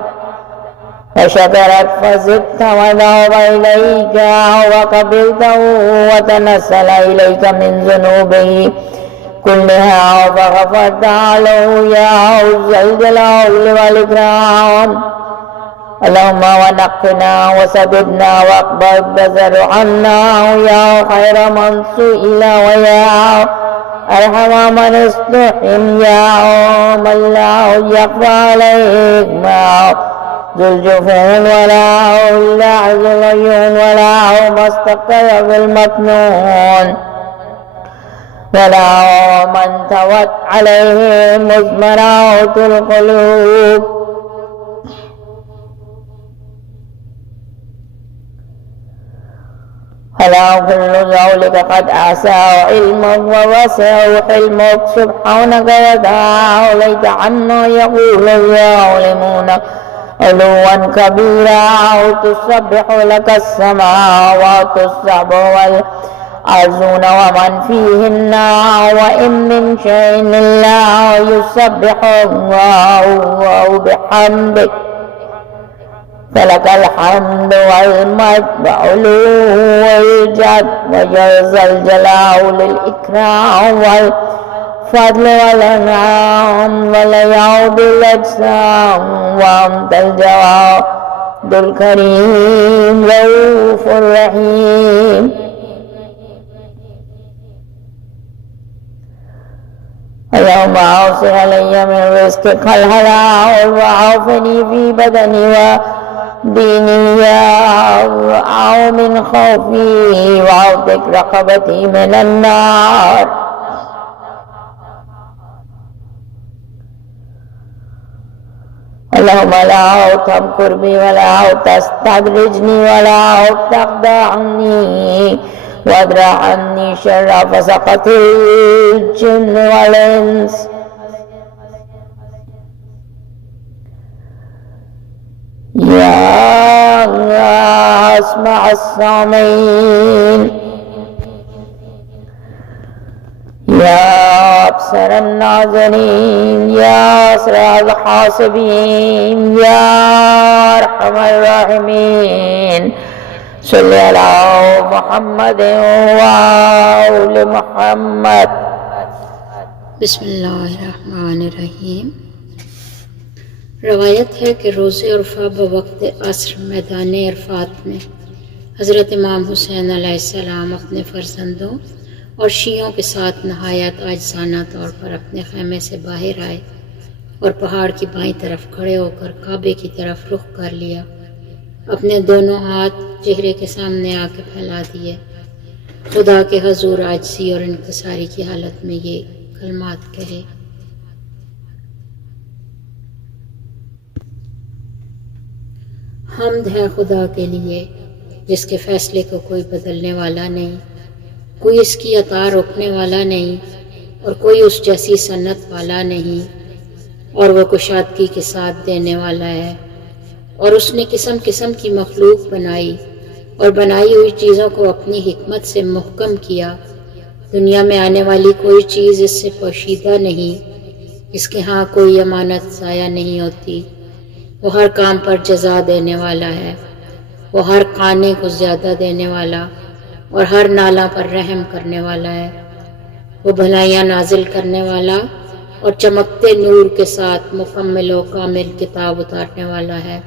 وشكرك فزدت، وذهب إليك وقبلته، وتنسل إليك من ذنوبه كلها فغفرت له يا ذا الجلال والإكرام. اللهم ونقنا وسددنا واقبل بذر عنا يا خير من سئل، ويا أرحم من استحم، يا من لا يخفى عليك ما ذو الجفون، ولا إلا ذو العيون، ولا ما استقر بالمكنون، ولا من توت عليه مزمرات القلوب. فلا كل ذلك قد أحصاه علمك ووسعه حلمك، سبحانك وتعاليت عما يقول الظالمون علوا كبيرا. تسبح لك السماوات السبع والأرضون ومن فيهن، وإن من شيء إلا يسبح الله بحمدك، فلك الحمد والمجد وعلو والجد وجل الجلال الإكرام والفضل والأنعام واليوم الأجسام، وأنت الجواد الكريم رؤوف رحيم. اللهم أوسع علي من رزقك الحلال، وعافني في بدني وديني أو من خوفي، وعوضك رقبتي من النار. اللهم لا تمكر بي، ولا تستدرجني، ولا تخدعني، وادرع عني شر فسقة الجن والإنس. يا اسمع السامعين، يا أبصر الناظرين يا أسرع الحاسبين يا أرحم الراحمين صل على محمد وآل محمد. بسم اللہ الرحمن الرحیم. روایت ہے کہ روز عرفہ بوقت عصر میدان عرفات میں حضرت امام حسین علیہ السلام اپنے فرزندوں اور شیعوں کے ساتھ نہایت عاجزانہ طور پر اپنے خیمے سے باہر آئے اور پہاڑ کی بائیں طرف کھڑے ہو کر کعبے کی طرف رخ کر لیا. اپنے دونوں ہاتھ چہرے کے سامنے آ کے پھیلا دیے. خدا کے حضور عاجزی اور انکساری کی حالت میں یہ کلمات کہے: حمد ہے خدا کے لیے جس کے فیصلے کو کوئی بدلنے والا نہیں، کوئی اس کی عطا روکنے والا نہیں اور کوئی اس جیسی سنت والا نہیں، اور وہ کشادگی کے ساتھ دینے والا ہے. اور اس نے قسم قسم کی مخلوق بنائی اور بنائی ہوئی چیزوں کو اپنی حکمت سے محکم کیا. دنیا میں آنے والی کوئی چیز اس سے پوشیدہ نہیں، اس کے ہاں کوئی امانت ضائع نہیں ہوتی. وہ ہر کام پر جزا دینے والا ہے، وہ ہر قانے کو زیادہ دینے والا اور ہر نالہ پر رحم کرنے والا ہے. وہ بھلائیاں نازل کرنے والا اور چمکتے نور کے ساتھ مکمل و کامل کتاب اتارنے والا ہے.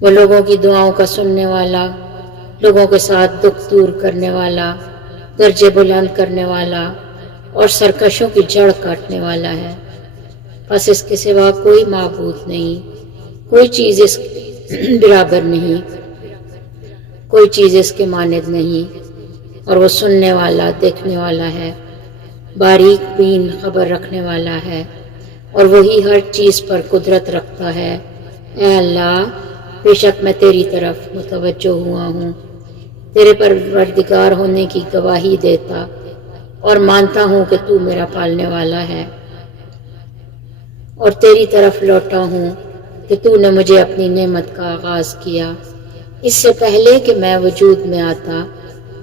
وہ لوگوں کی دعاؤں کا سننے والا، لوگوں کے ساتھ دکھ دور کرنے والا، درجے بلند کرنے والا اور سرکشوں کی جڑ کاٹنے والا ہے. بس اس کے سوا کوئی معبود نہیں، کوئی چیز اس برابر نہیں، کوئی چیز اس کے مانند نہیں. اور وہ سننے والا، دیکھنے والا ہے، باریک بین خبر رکھنے والا ہے، اور وہی ہر چیز پر قدرت رکھتا ہے. اے اللہ، بے شک میں تیری طرف متوجہ ہوا ہوں، تیرے پروردگار ہونے کی گواہی دیتا اور مانتا ہوں کہ تو میرا پالنے والا ہے، اور تیری طرف لوٹا ہوں کہ تو نے مجھے اپنی نعمت کا آغاز کیا اس سے پہلے کہ میں وجود میں آتا،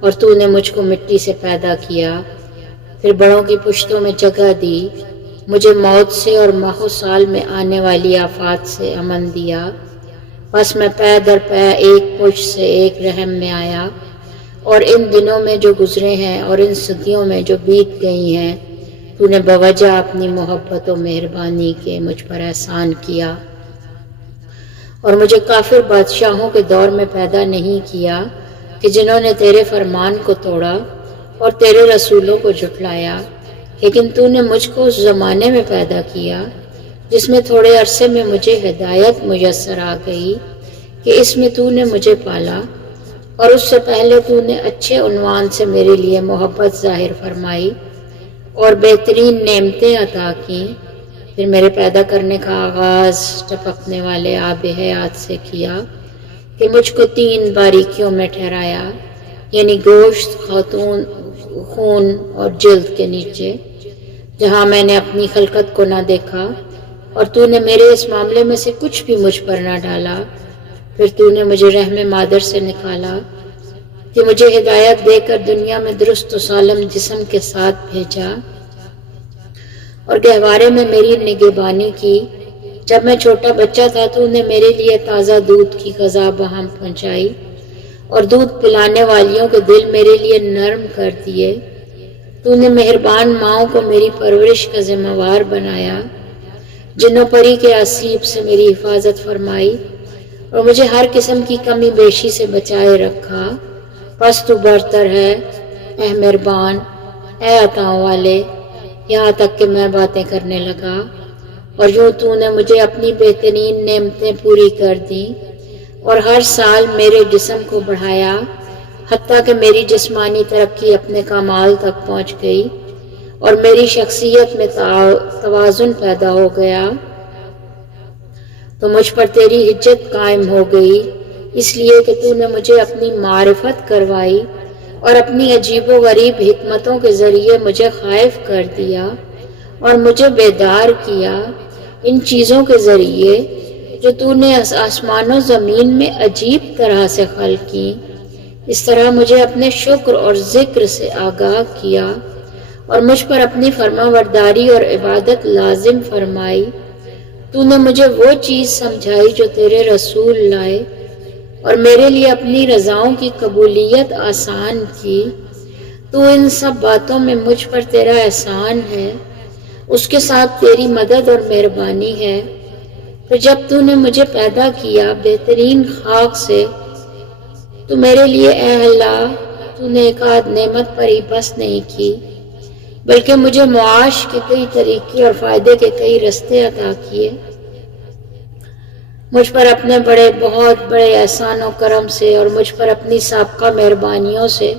اور تو نے مجھ کو مٹی سے پیدا کیا، پھر بڑوں کی پشتوں میں جگہ دی، مجھے موت سے اور ماہ و سال میں آنے والی آفات سے امن دیا. بس میں پے در پے ایک پشت سے ایک رحم میں آیا، اور ان دنوں میں جو گزرے ہیں اور ان صدیوں میں جو بیت گئی ہیں تو نے بوجہ اپنی محبت و مہربانی کے مجھ پر احسان کیا، اور مجھے کافر بادشاہوں کے دور میں پیدا نہیں کیا کہ جنہوں نے تیرے فرمان کو توڑا اور تیرے رسولوں کو جھٹلایا، لیکن تو نے مجھ کو اس زمانے میں پیدا کیا جس میں تھوڑے عرصے میں مجھے ہدایت میسر آ گئی کہ اس میں تو نے مجھے پالا، اور اس سے پہلے تو نے اچھے عنوان سے میرے لیے محبت ظاہر فرمائی اور بہترین نعمتیں عطا کی. پھر میرے پیدا کرنے کا آغاز ٹپکنے والے آب حیات سے کیا کہ مجھ کو 3 باریکیوں میں ٹھہرایا، یعنی گوشت، خون اور جلد کے نیچے، جہاں میں نے اپنی خلقت کو نہ دیکھا، اور تو نے میرے اس معاملے میں سے کچھ بھی مجھ پر نہ ڈالا. پھر تو نے مجھے رحم مادر سے نکالا کہ مجھے ہدایت دے کر دنیا میں درست و سالم جسم کے ساتھ بھیجا، اور گہوارے میں میری نگہبانی کی. جب میں چھوٹا بچہ تھا تو نے میرے لیے تازہ دودھ کی غذا بہم پہنچائی، اور دودھ پلانے والیوں کے دل میرے لیے نرم کر دیے. تو نے مہربان ماؤں کو میری پرورش کا ذمہ وار بنایا، جنوں پری کے آسیب سے میری حفاظت فرمائی، اور مجھے ہر قسم کی کمی بیشی سے بچائے رکھا. بس تو برتر ہے، اے مہربان، اے عطاؤں والے. یہاں تک کہ میں باتیں کرنے لگا، اور یوں تو نے مجھے اپنی بہترین نعمتیں پوری کر دی، اور ہر سال میرے جسم کو بڑھایا، حتیٰ کہ میری جسمانی ترقی اپنے کمال تک پہنچ گئی اور میری شخصیت میں توازن پیدا ہو گیا. تو مجھ پر تیری حجت قائم ہو گئی، اس لیے کہ تو نے مجھے اپنی معرفت کروائی اور اپنی عجیب و غریب حکمتوں کے ذریعے مجھے خائف کر دیا اور مجھے بیدار کیا ان چیزوں کے ذریعے جو تو نے آسمان و زمین میں عجیب طرح سے خلق کی. اس طرح مجھے اپنے شکر اور ذکر سے آگاہ کیا اور مجھ پر اپنی فرما برداری اور عبادت لازم فرمائی۔ تو نے مجھے وہ چیز سمجھائی جو تیرے رسول لائے اور میرے لیے اپنی رضاؤں کی قبولیت آسان کی۔ تو ان سب باتوں میں مجھ پر تیرا احسان ہے، اس کے ساتھ تیری مدد اور مہربانی ہے۔ پھر جب تو نے مجھے پیدا کیا بہترین خاک سے، تو میرے لیے اے اللہ تو نے ایک آدھ نعمت پر ہی بس نہیں کی، بلکہ مجھے معاش کے کئی طریقے اور فائدے کے کئی رستے عطا کیے۔ مجھ پر اپنے بہت بڑے احسان و کرم سے اور مجھ پر اپنی سابقہ مہربانیوں سے،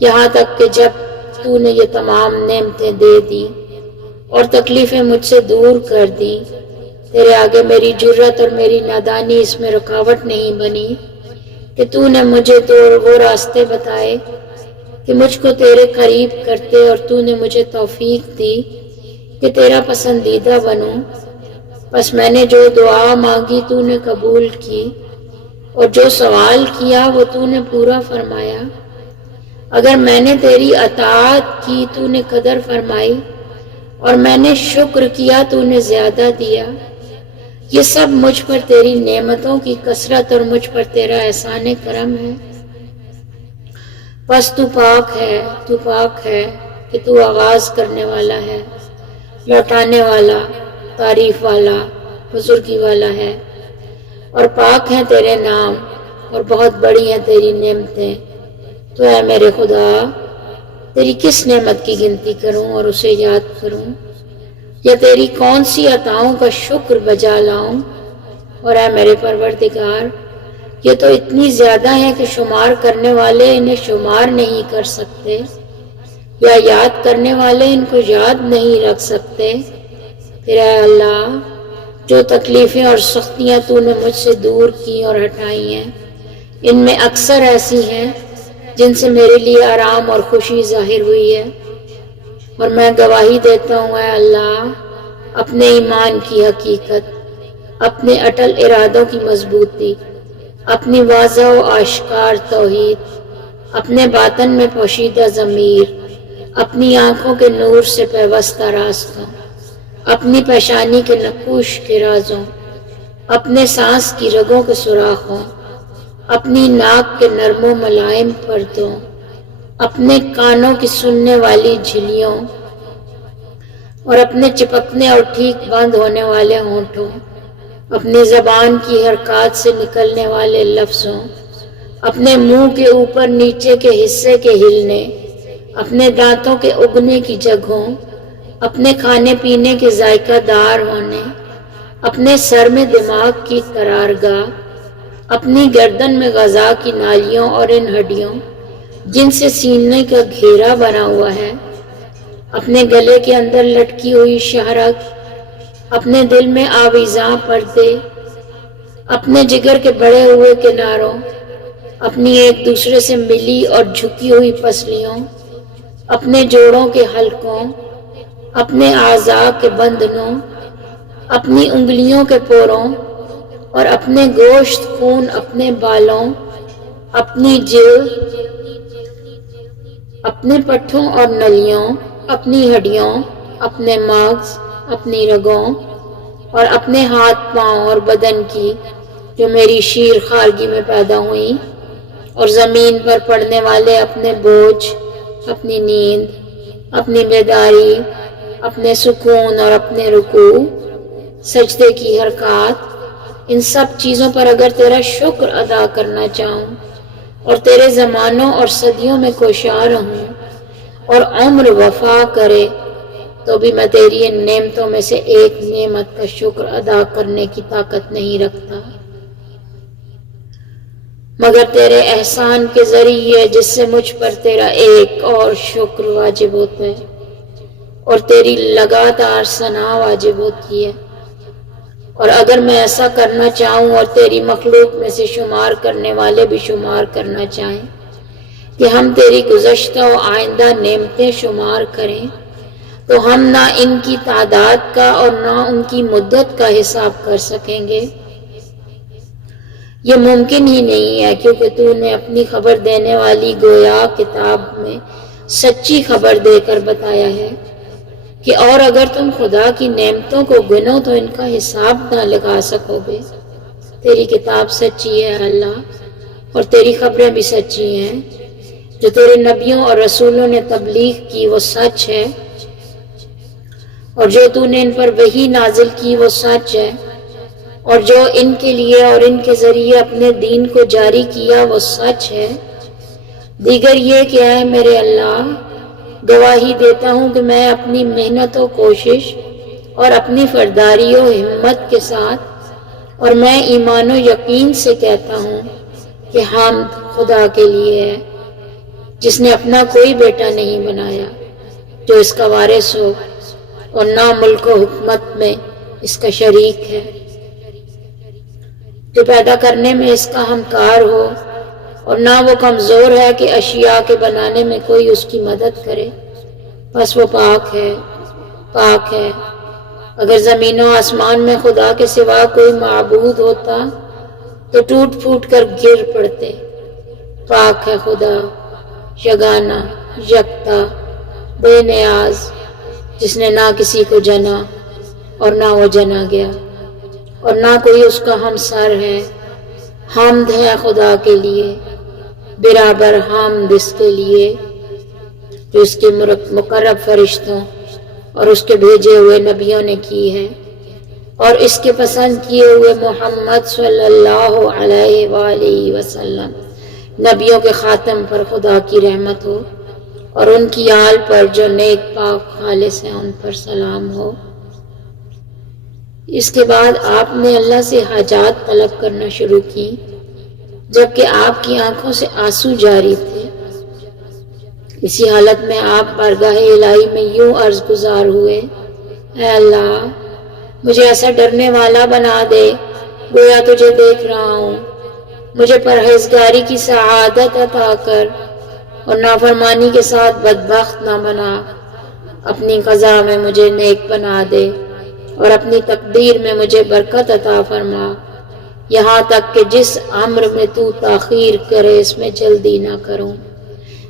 یہاں تک کہ جب تو نے یہ تمام نعمتیں دے دی اور تکلیفیں مجھ سے دور کر دی، تیرے آگے میری جرت اور میری نادانی اس میں رکاوٹ نہیں بنی کہ تو نے مجھے تو وہ راستے بتائے کہ مجھ کو تیرے قریب کرتے، اور تو نے مجھے توفیق دی کہ تیرا پسندیدہ بنوں۔ بس میں نے جو دعا مانگی تو نے قبول کی، اور جو سوال کیا وہ تو نے پورا فرمایا۔ اگر میں نے تیری اطاعت کی تو نے قدر فرمائی، اور میں نے شکر کیا تو نے زیادہ دیا۔ یہ سب مجھ پر تیری نعمتوں کی کثرت اور مجھ پر تیرا احسان کرم ہے۔ بس تو پاک ہے کہ تو آغاز کرنے والا ہے، لوٹانے والا، تعریف والا، بزرگی والا ہے، اور پاک ہیں تیرے نام اور بہت بڑی ہیں تیری نعمتیں۔ تو اے میرے خدا، تیری کس نعمت کی گنتی کروں اور اسے یاد کروں، یا تیری کون سی عطاؤں کا شکر بجا لاؤں؟ اور اے میرے پروردگار، یہ تو اتنی زیادہ ہے کہ شمار کرنے والے انہیں شمار نہیں کر سکتے، یا یاد کرنے والے ان کو یاد نہیں رکھ سکتے۔ پھر اے اللہ، جو تکلیفیں اور سختیاں تو نے مجھ سے دور کی اور ہٹائی ہیں، ان میں اکثر ایسی ہیں جن سے میرے لیے آرام اور خوشی ظاہر ہوئی ہے، اور میں گواہی دیتا ہوں اے اللہ اپنے ایمان کی حقیقت، اپنے اٹل ارادوں کی مضبوطی، اپنی واضح و آشکار توحید، اپنے باطن میں پوشیدہ ضمیر، اپنی آنکھوں کے نور سے پیوستہ راستوں، اپنی پیشانی کے نقوش کے رازوں، اپنے سانس کی رگوں کے سوراخوں، اپنی ناک کے نرم و ملائم پردوں، اپنے کانوں کی سننے والی جھلیوں، اور اپنے چپکنے اور ٹھیک بند ہونے والے ہونٹوں، اپنی زبان کی حرکات سے نکلنے والے لفظوں، اپنے منہ کے اوپر نیچے کے حصے کے ہلنے، اپنے دانتوں کے اگنے کی جگہوں، اپنے کھانے پینے کے ذائقہ دار ہونے، اپنے سر میں دماغ کی قرارگاہ، اپنی گردن میں غذا کی نالیوں اور ان ہڈیوں جن سے سینے کا گھیرا بنا ہوا ہے، اپنے گلے کے اندر لٹکی ہوئی شہرک، اپنے دل میں آویزاں پردے، اپنے جگر کے بڑے ہوئے کناروں، اپنی ایک دوسرے سے ملی اور جھکی ہوئی پسلیوں، اپنے جوڑوں کے حلقوں، اپنے اعضاء کے بندنوں، اپنی انگلیوں کے پوروں، اور اپنے گوشت خون، اپنے بالوں، اپنی جلد، اپنے پٹھوں اور نلیوں، اپنی ہڈیوں، اپنے مغز، اپنی رگوں، اور اپنے ہاتھ پاؤں اور بدن کی جو میری شیر خارگی میں پیدا ہوئی، اور زمین پر پڑنے والے اپنے بوجھ، اپنی نیند، اپنی بیداری، اپنے سکون اور اپنے رکوع، سجدے کی حرکات، ان سب چیزوں پر اگر تیرا شکر ادا کرنا چاہوں اور تیرے زمانوں اور صدیوں میں کوشاں رہوں اور عمر وفا کرے، تو بھی میں تیری ان نعمتوں میں سے ایک نعمت کا شکر ادا کرنے کی طاقت نہیں رکھتا، مگر تیرے احسان کے ذریعے جس سے مجھ پر تیرا ایک اور شکر واجب ہوتا ہے اور تیری لگاتار ثنا واجب ہوتی ہے۔ اور اگر میں ایسا کرنا چاہوں اور تیری مخلوق میں سے شمار کرنے والے بھی شمار کرنا چاہیں کہ ہم تیری گزشتہ و آئندہ نعمتیں شمار کریں، تو ہم نہ ان کی تعداد کا اور نہ ان کی مدت کا حساب کر سکیں گے۔ یہ ممکن ہی نہیں ہے، کیونکہ تو نے اپنی خبر دینے والی گویا کتاب میں سچی خبر دے کر بتایا ہے کہ اور اگر تم خدا کی نعمتوں کو گنو تو ان کا حساب نہ لگا سکو گے۔ تیری کتاب سچی ہے اللہ، اور تیری خبریں بھی سچی ہیں۔ جو تیرے نبیوں اور رسولوں نے تبلیغ کی وہ سچ ہے، اور جو تو نے ان پر وحی نازل کی وہ سچ ہے، اور جو ان کے لیے اور ان کے ذریعے اپنے دین کو جاری کیا وہ سچ ہے۔ دیگر یہ کہ اے میرے اللہ، گواہی دیتا ہوں کہ میں اپنی محنت و کوشش اور اپنی فرداری و ہمت کے ساتھ اور میں ایمان و یقین سے کہتا ہوں کہ حمد خدا کے لیے ہے، جس نے اپنا کوئی بیٹا نہیں بنایا جو اس کا وارث ہو، اور نہ ملک و حکمت میں اس کا شریک ہے، جو پیدا کرنے میں اس کا ہمکار ہو، اور نہ وہ کمزور ہے کہ اشیاء کے بنانے میں کوئی اس کی مدد کرے۔ بس وہ پاک ہے، پاک ہے۔ اگر زمین و آسمان میں خدا کے سوا کوئی معبود ہوتا تو ٹوٹ پھوٹ کر گر پڑتے۔ پاک ہے خدا، یگانہ، یکتا، بے نیاز، جس نے نہ کسی کو جنا اور نہ وہ جنا گیا، اور نہ کوئی اس کا ہمسر ہے۔ حمد ہے خدا کے لیے، برابر حمد اس کے لیے جو اس کے مقرب فرشتوں اور اس کے بھیجے ہوئے نبیوں نے کی ہے، اور اس کے پسند کیے ہوئے محمد صلی اللہ علیہ وآلہ وسلم نبیوں کے خاتم پر خدا کی رحمت ہو، اور ان کی آل پر جو نیک پاک خالص ہیں ان پر سلام ہو۔ اس کے بعد آپ نے اللہ سے حاجات طلب کرنا شروع کی، جبکہ آپ کی آنکھوں سے آنسو جاری تھے۔ اسی حالت میں آپ بارگاہ الہی میں یوں عرض گزار ہوئے، اے اللہ، مجھے ایسا ڈرنے والا بنا دے گویا تجھے دیکھ رہا ہوں، مجھے پرہیزگاری کی سعادت عطا کر اور نافرمانی کے ساتھ بدبخت نہ بنا۔ اپنی قضا میں مجھے نیک بنا دے اور اپنی تقدیر میں مجھے برکت عطا فرما، یہاں تک کہ جس امر میں تو تاخیر کرے اس میں جلدی نہ کروں،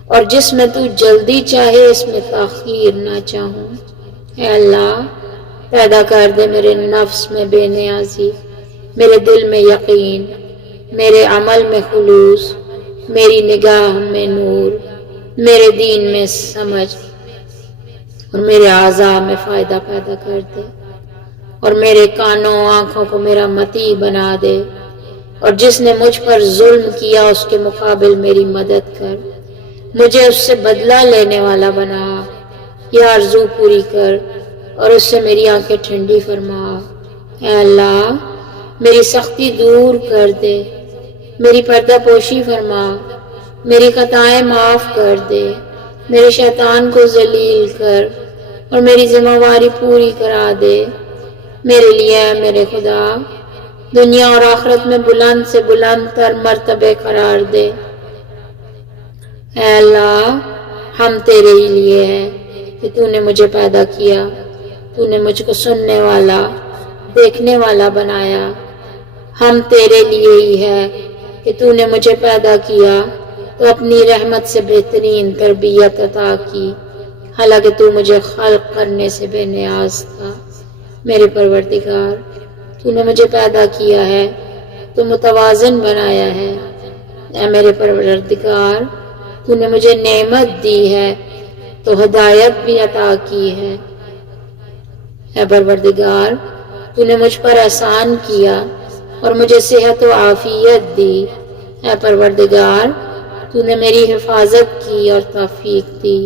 اور جس میں تو جلدی چاہے اس میں تاخیر نہ چاہوں۔ اے اللہ، پیدا کر دے میرے نفس میں بے نیازی، میرے دل میں یقین، میرے عمل میں خلوص، میری نگاہ میں نور، میرے دین میں سمجھ، اور میرے اعضاء میں فائدہ پیدا کر دے، اور میرے کانوں آنکھوں کو میرا مطیع بنا دے، اور جس نے مجھ پر ظلم کیا اس کے مقابل میری مدد کر، مجھے اس سے بدلہ لینے والا بنا، یہ آرزو پوری کر اور اس سے میری آنکھیں ٹھنڈی فرما۔ اے اللہ، میری سختی دور کر دے، میری پردہ پوشی فرما، میری خطائیں معاف کر دے، میرے شیطان کو ذلیل کر اور میری ذمہ واری پوری کرا دے۔ میرے لیے میرے خدا دنیا اور آخرت میں بلند سے بلند تر مرتبے قرار دے۔ اے اللہ، ہم تیرے ہی لیے ہیں کہ تو نے مجھے پیدا کیا، تو نے مجھ کو سننے والا، دیکھنے والا بنایا۔ ہم تیرے لیے ہی ہے کہ تو نے مجھے پیدا کیا تو اپنی رحمت سے بہترین تربیت عطا کی، حالانکہ تو مجھے خلق کرنے سے بے نیاز تھا۔ میرے پروردگار، تو نے مجھے پیدا کیا ہے تو متوازن بنایا ہے۔ اے میرے پروردگار، تو نے مجھے نعمت دی ہے تو ہدایت بھی عطا کی ہے۔ اے پروردگار، تو نے مجھ پر احسان کیا اور مجھے صحت و عافیت دی۔ اے پروردگار، تو نے میری حفاظت کی اور توفیق دی۔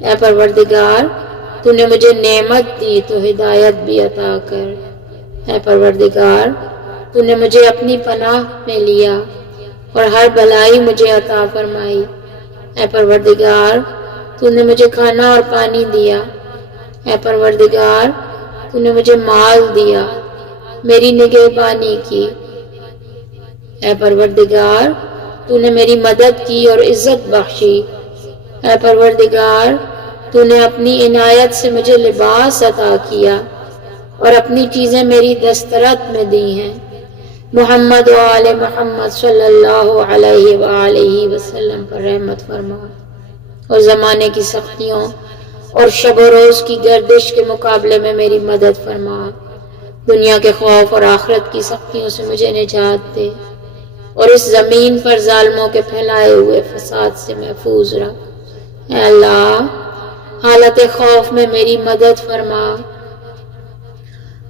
اے پروردگار، تو نے مجھے نعمت دی تو ہدایت بھی عطا کر۔ اے پروردگار، تو نے مجھے اپنی پناہ میں لیا اور ہر بھلائی مجھے عطا فرمائی۔ اے پروردگار، تو نے مجھے کھانا اور پانی دیا۔ اے پروردگار، تو نے مجھے مال دیا، میری نگہبانی کی۔ اے پروردگار، تو نے میری مدد کی اور عزت بخشی۔ اے پروردگار، تو نے اپنی عنایت سے مجھے لباس عطا کیا اور اپنی چیزیں میری دسترت میں دی ہیں۔ محمد و آل محمد صلی اللہ علیہ وآلہ وسلم پر رحمت فرما۔ اور زمانے کی سختیوں اور شب و روز کی گردش کے مقابلے میں میری مدد فرما۔ دنیا کے خوف اور آخرت کی سختیوں سے مجھے نجات دے اور اس زمین پر ظالموں کے پھیلائے ہوئے فساد سے محفوظ رکھ۔ اے اللہ، حالت خوف میں میری مدد فرما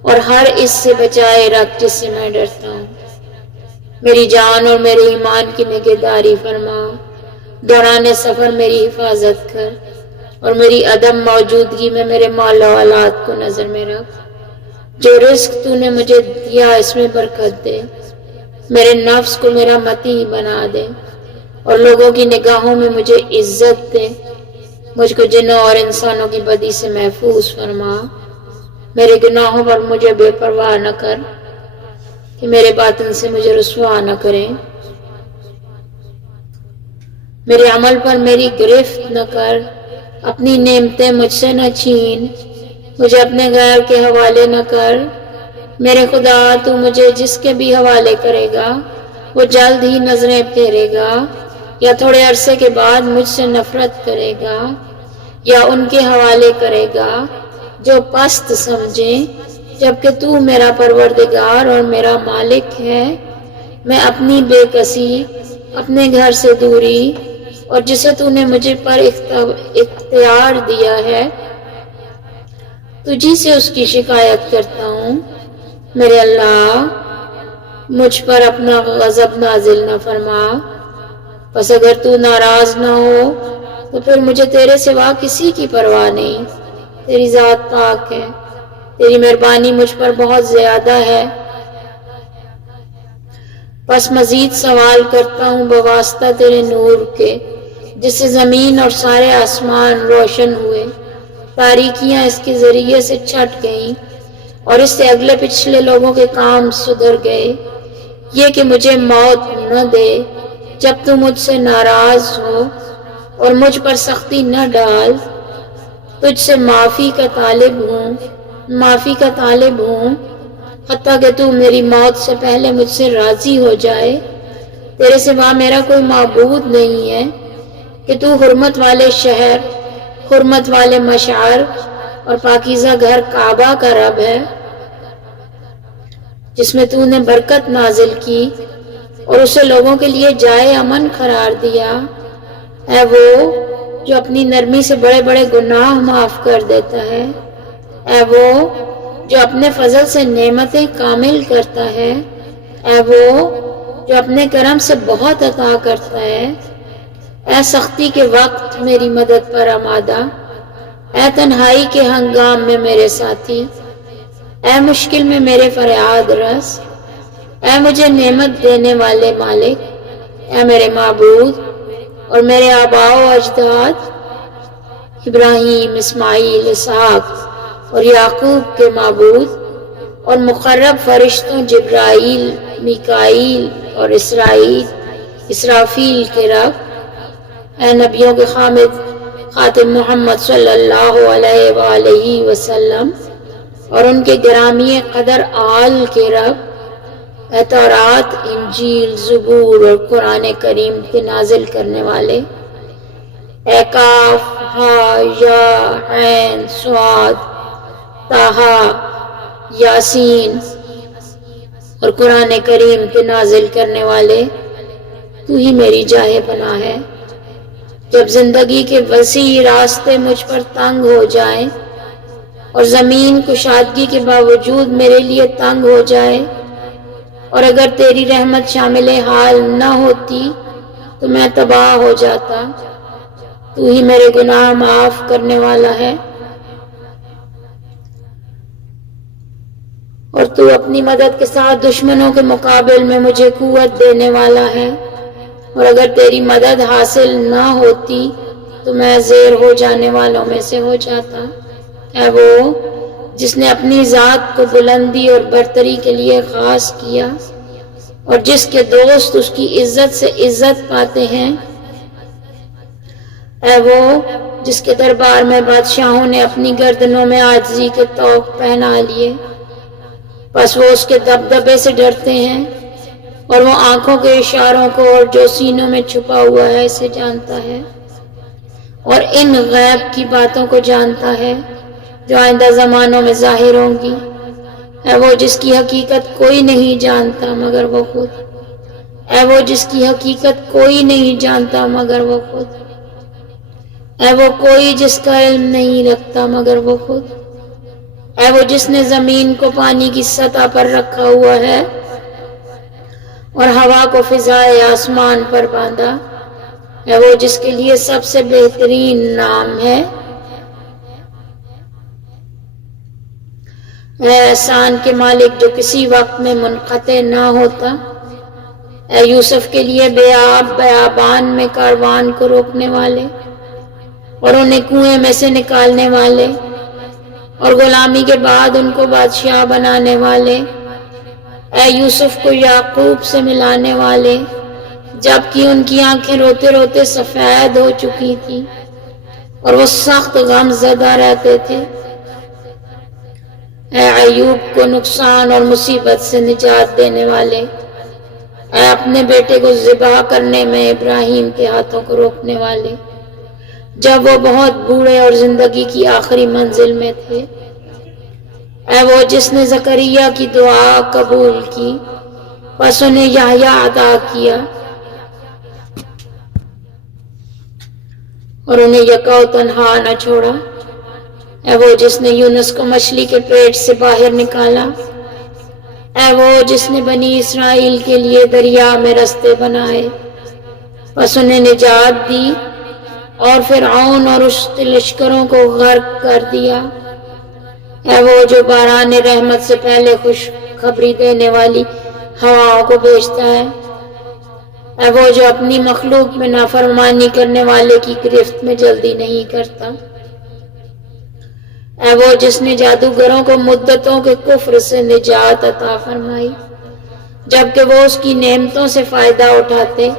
اور ہر اس سے بچائے رکھ جس سے میں ڈرتا ہوں۔ میری جان اور میرے ایمان کی نگہداری فرما۔ دوران سفر میری حفاظت کر اور میری عدم موجودگی میں میرے مال و اولاد کو نظر میں رکھ۔ جو رزق تو نے مجھے دیا اس میں برکت دے، میرے نفس کو میرا متی بنا دے اور لوگوں کی نگاہوں میں مجھے عزت دے۔ مجھ کو جنوں اور انسانوں کی بدی سے محفوظ فرما۔ میرے گناہوں پر مجھے بے پرواہ نہ کر کہ میرے باطن سے مجھے رسوا نہ کریں۔ میرے عمل پر میری گرفت نہ کر، اپنی نعمتیں مجھ سے نہ چھین، مجھے اپنے غیر کے حوالے نہ کر۔ میرے خدا، تو مجھے جس کے بھی حوالے کرے گا وہ جلد ہی نظریں پھیرے گا یا تھوڑے عرصے کے بعد مجھ سے نفرت کرے گا، یا ان کے حوالے کرے گا جو پست سمجھیں، جبکہ تو میرا پروردگار اور میرا مالک ہے۔ میں اپنی بے کسی، اپنے گھر سے دوری اور جسے تو نے مجھے پر اختیار دیا ہے، تجھی سے اس کی شکایت کرتا ہوں۔ میرے اللہ، مجھ پر اپنا غضب نازل نہ فرما، پس اگر تو ناراض نہ ہو تو پھر مجھے تیرے سوا کسی کی پرواہ نہیں۔ تیری ذات پاک ہے، تیری مہربانی مجھ پر بہت زیادہ ہے۔ پس مزید سوال کرتا ہوں بواسطہ تیرے نور کے، جس سے زمین اور سارے آسمان روشن ہوئے، تاریکیاں اس کے ذریعے سے چھٹ گئیں اور اس سے اگلے پچھلے لوگوں کے کام سدھر گئے۔ یہ کہ مجھے موت نہ دے جب تو مجھ سے ناراض ہو اور مجھ پر سختی نہ ڈال۔ تجھ سے معافی کا طالب ہوں، حتیٰ کہ تو میری موت سے پہلے مجھ سے راضی ہو جائے۔ تیرے سوا میرا کوئی معبود نہیں ہے کہ تو حرمت والے شہر، حرمت والے مشعر اور پاکیزہ گھر کعبہ کا رب ہے، جس میں تو نے برکت نازل کی اور اسے لوگوں کے لیے جائے امن قرار دیا۔ اے وہ جو اپنی نرمی سے بڑے بڑے گناہ معاف کر دیتا ہے، اے وہ جو اپنے فضل سے نعمتیں کامل کرتا ہے، اے وہ جو اپنے کرم سے بہت عطا کرتا ہے۔ اے سختی کے وقت میری مدد پر آمادہ، اے تنہائی کے ہنگام میں میرے ساتھی، اے مشکل میں میرے فریاد رس، اے مجھے نعمت دینے والے مالک، اے میرے معبود اور میرے آباء و اجداد ابراہیم، اسماعیل، اسحاق اور یعقوب کے معبود اور مقرب فرشتوں جبرائیل، میکائیل اور اسرافیل کے رب، اے نبیوں کے خامد خاتم محمد صلی اللہ علیہ وآلہ وسلم اور ان کے گرامی قدر آل کے رب، اے تورات، انجیل، زبور اور قرآن کریم کے نازل کرنے والے، اے کاف، ہا، یا، عین، صاد، طٰہٰ، یاسین اور قرآن کریم کے نازل کرنے والے، تو ہی میری جاہ پناہ ہے۔ جب زندگی کے وسیع راستے مجھ پر تنگ ہو جائیں اور زمین کشادگی کے باوجود میرے لیے تنگ ہو جائے، اور اگر تیری رحمت شامل حال نہ ہوتی تو میں تباہ ہو جاتا، تو ہی میرے گناہ معاف کرنے والا ہے اور تو اپنی مدد کے ساتھ دشمنوں کے مقابل میں مجھے قوت دینے والا ہے، اور اگر تیری مدد حاصل نہ ہوتی تو میں زیر ہو جانے والوں میں سے ہو جاتا۔ اے وہ جس نے اپنی ذات کو بلندی اور برتری کے لیے خاص کیا اور جس کے دوست اس کی عزت سے عزت پاتے ہیں، اے وہ جس کے دربار میں بادشاہوں نے اپنی گردنوں میں عاجزی کے طوق پہنا لیے، بس وہ اس کے دبدبے سے ڈرتے ہیں اور وہ آنکھوں کے اشاروں کو اور جو سینوں میں چھپا ہوا ہے اسے جانتا ہے۔ اور ان غیب کی باتوں کو جانتا ہے جو آئندہ زمانوں میں ظاہر ہوں گی۔ اے وہ جس کی حقیقت کوئی نہیں جانتا مگر وہ خود، اے وہ جس کی حقیقت کوئی نہیں جانتا مگر وہ خود، اے وہ کوئی جس کا علم نہیں رکھتا مگر وہ خود، اے وہ جس نے زمین کو پانی کی سطح پر رکھا ہوا ہے اور ہوا کو فضائے آسمان پر باندھا، اے وہ جس کے لیے سب سے بہترین نام ہے، اے احسان کے مالک جو کسی وقت میں منقطع نہ ہوتا، اے یوسف کے لیے بے آب بیابان میں کاروان کو روکنے والے اور انہیں کنویں میں سے نکالنے والے اور غلامی کے بعد ان کو بادشاہ بنانے والے، اے یوسف کو یعقوب سے ملانے والے جبکہ ان کی آنکھیں روتے روتے سفید ہو چکی تھی اور وہ سخت غم زدہ رہتے تھے، اے ایوب کو نقصان اور مصیبت سے نجات دینے والے، اے اپنے بیٹے کو ذبح کرنے میں ابراہیم کے ہاتھوں کو روکنے والے جب وہ بہت بوڑھے اور زندگی کی آخری منزل میں تھے، اے وہ جس نے زکریا کی دعا قبول کی پس انہیں یحییٰ عطا کیا اور انہیں یکا و تنہا نہ چھوڑا، اے وہ جس نے یونس کو مچھلی کے پیٹ سے باہر نکالا، اے وہ جس نے بنی اسرائیل کے لیے دریا میں رستے بنائے پس انہیں نجات دی اور فرعون اور اس کے لشکروں کو غرق کر دیا، اے وہ جو باران رحمت سے پہلے خوشخبری دینے والی ہواؤں کو بھیجتا ہے، اے وہ جو اپنی مخلوق میں نافرمانی کرنے والے کی گرفت میں جلدی نہیں کرتا، اے وہ جس نے جادوگروں کو مدتوں کے کفر سے نجات عطا فرمائی جبکہ وہ اس کی نعمتوں سے فائدہ اٹھاتے،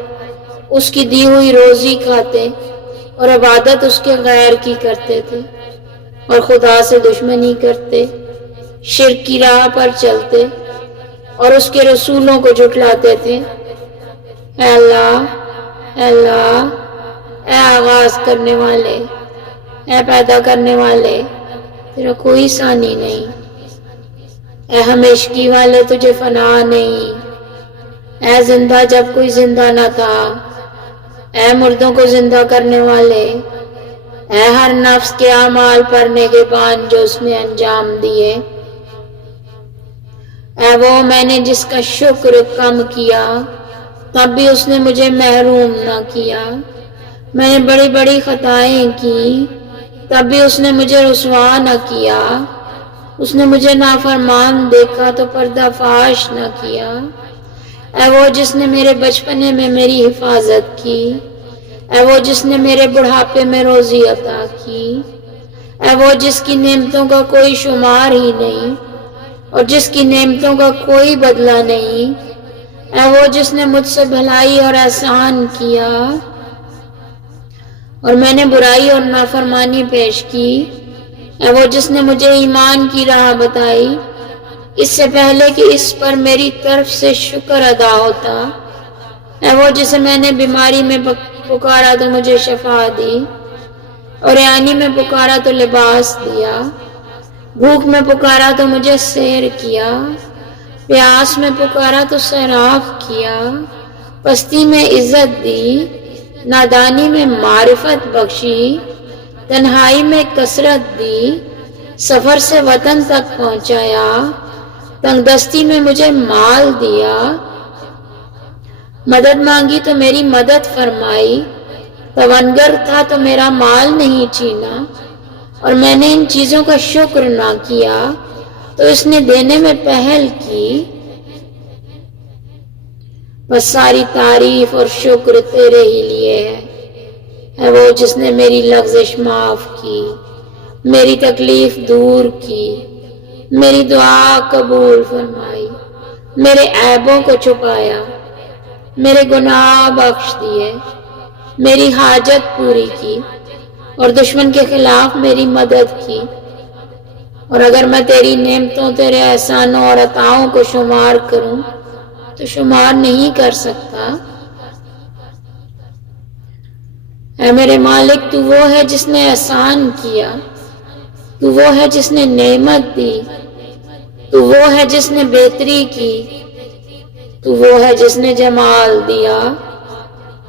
اس کی دی ہوئی روزی کھاتے اور عبادت اس کے غیر کی کرتے تھے اور خدا سے دشمنی کرتے، شرک کی راہ پر چلتے اور اس کے رسولوں کو جھٹلاتے تھے۔ اے اللہ، اے اللہ، اے آغاز کرنے والے، اے پیدا کرنے والے، تیرا کوئی ثانی نہیں، اے ہمیشگی والے تجھے فنا نہیں، اے زندہ جب کوئی زندہ نہ تھا، اے مردوں کو زندہ کرنے والے، اے ہر نفس کے اعمال پر نگہبان جو اس نے انجام دیے، اے وہ میں نے جس کا شکر کم کیا تب بھی اس نے مجھے محروم نہ کیا، میں نے بڑی بڑی خطائیں کی تب بھی اس نے مجھے رسوا نہ کیا، اس نے مجھے نافرمان دیکھا تو پردہ فاش نہ کیا، اے وہ جس نے میرے بچپنے میں میری حفاظت کی، اے وہ جس نے میرے بڑھاپے میں روزی عطا کی، اے وہ جس کی نعمتوں کا کوئی شمار ہی نہیں اور جس کی نعمتوں کا کوئی بدلہ نہیں، اے وہ جس نے مجھ سے بھلائی اور احسان کیا اور میں نے برائی اور نافرمانی پیش کی، اے وہ جس نے مجھے ایمان کی راہ بتائی اس سے پہلے کہ اس پر میری طرف سے شکر ادا ہوتا، اے وہ جسے میں نے بیماری میں پکارا تو مجھے شفا دی اور عیانی میں پکارا تو لباس دیا، بھوک میں پکارا تو مجھے سیر کیا، پیاس میں پکارا تو سیراب کیا، پستی میں عزت دی، نادانی میں معرفت بخشی، تنہائی میں کثرت دی، سفر سے وطن تک پہنچایا، تنگ دستی میں مجھے مال دیا، مدد مانگی تو میری مدد فرمائی، تونگر تھا تو میرا مال نہیں چھینا، اور میں نے ان چیزوں کا شکر نہ کیا تو اس نے دینے میں پہل کی، بس ساری تعریف اور شکر تیرے ہی لیے ہے وہ جس نے میری لغزش معاف کی، میری تکلیف دور کی، میری دعا قبول فرمائی، میرے عیبوں کو چھپایا، میرے گناہ بخش دیے، میری حاجت پوری کی اور دشمن کے خلاف میری مدد کی، اور اگر میں تیری نعمتوں، تیرے احسانوں اور عطاؤں کو شمار کروں تو شمار نہیں کر سکتا۔ اے میرے مالک، تو وہ ہے جس نے احسان کیا، تو وہ ہے جس نے نعمت دی، تو وہ ہے جس نے بہتری کی، تو وہ ہے جس نے جمال دیا،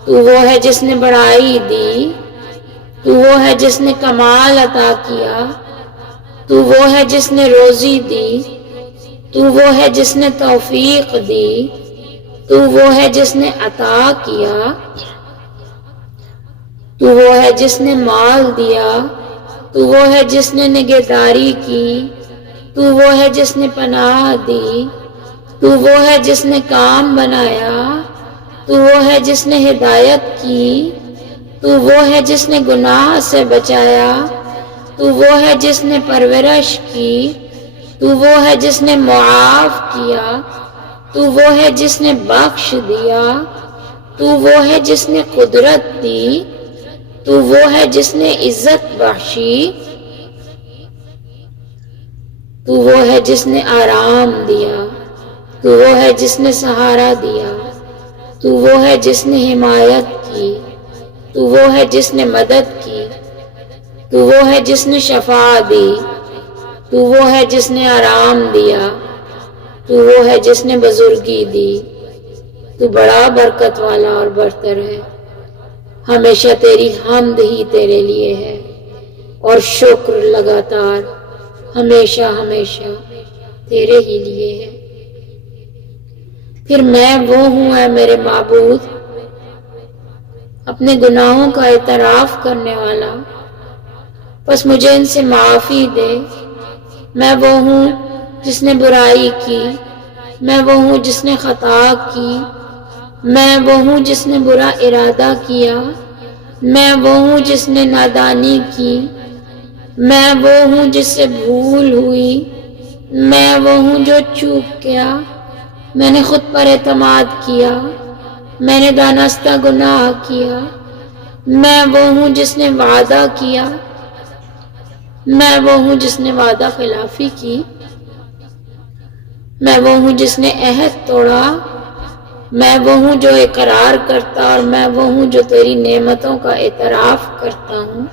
تو وہ ہے جس نے بڑائی دی، تو وہ ہے جس نے کمال عطا کیا، تو وہ ہے جس نے روزی دی، تو وہ ہے جس نے توفیق دی، تو وہ ہے جس نے عطا کیا، تو وہ ہے جس نے مال دیا، تو وہ ہے جس نے نگہداری کی، تو وہ ہے جس نے پناہ دی، تو وہ ہے جس نے کام بنایا، تو وہ ہے جس نے ہدایت کی، تو وہ ہے جس نے گناہ سے بچایا، تو وہ ہے جس نے پرورش کی، تو وہ ہے جس نے معاف کیا، تو وہ ہے جس نے بخش دیا، تو وہ ہے جس نے قدرت دی، تو وہ ہے جس نے عزت بخشی، تو وہ ہے جس نے آرام دیا، تو وہ ہے جس نے سہارا دیا، تو وہ ہے جس نے حمایت کی، تو وہ ہے جس نے مدد کی، تو وہ ہے جس نے شفا دی، تو وہ ہے جس نے آرام دیا، تو وہ ہے جس نے بزرگی دی، تو بڑا برکت والا اور برتر ہے، ہمیشہ تیری حمد ہی تیرے لیے ہے، اور شکر لگاتار ہمیشہ ہمیشہ تیرے ہی لیے ہے۔ پھر میں وہ ہوں اے میرے معبود، اپنے گناہوں کا اعتراف کرنے والا، بس مجھے ان سے معافی دے۔ میں وہ ہوں جس نے برائی کی، میں وہ ہوں جس نے خطا کی، میں وہ ہوں جس نے برا ارادہ کیا، میں وہ ہوں جس نے نادانی کی، میں وہ ہوں جس سے بھول ہوئی، میں وہ ہوں جو چوک گیا، میں نے خود پر اعتماد کیا، میں نے دانستہ گناہ کیا، میں وہ ہوں جس نے وعدہ کیا، میں وہ ہوں جس نے وعدہ خلافی کی، میں وہ ہوں جس نے عہد توڑا، میں وہ ہوں جو اقرار کرتا، اور میں وہ ہوں جو تیری نعمتوں کا اعتراف کرتا ہوں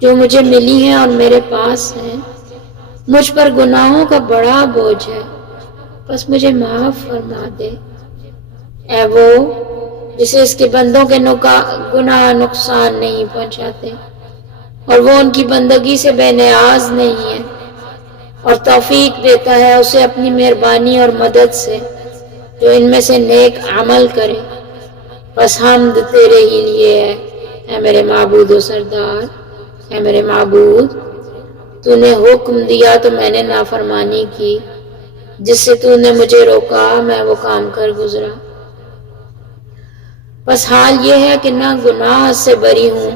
جو مجھے ملی ہیں اور میرے پاس ہیں۔ مجھ پر گناہوں کا بڑا بوجھ ہے، بس مجھے معاف فرما دے۔ اے وہ جسے اس کے بندوں کے گناہ نقصان نہیں پہنچاتے، اور وہ ان کی بندگی سے بے نیاز نہیں ہے، اور توفیق دیتا ہے اسے اپنی مہربانی اور مدد سے جو ان میں سے نیک عمل کرے۔ بس حمد تیرے ہی لیے ہے اے میرے معبود و سردار۔ اے میرے معبود، تو نے حکم دیا تو میں نے نافرمانی کی، جس سے تو نے مجھے روکا میں وہ کام کر گزرا۔ بس حال یہ ہے کہ نہ گناہ سے بری ہوں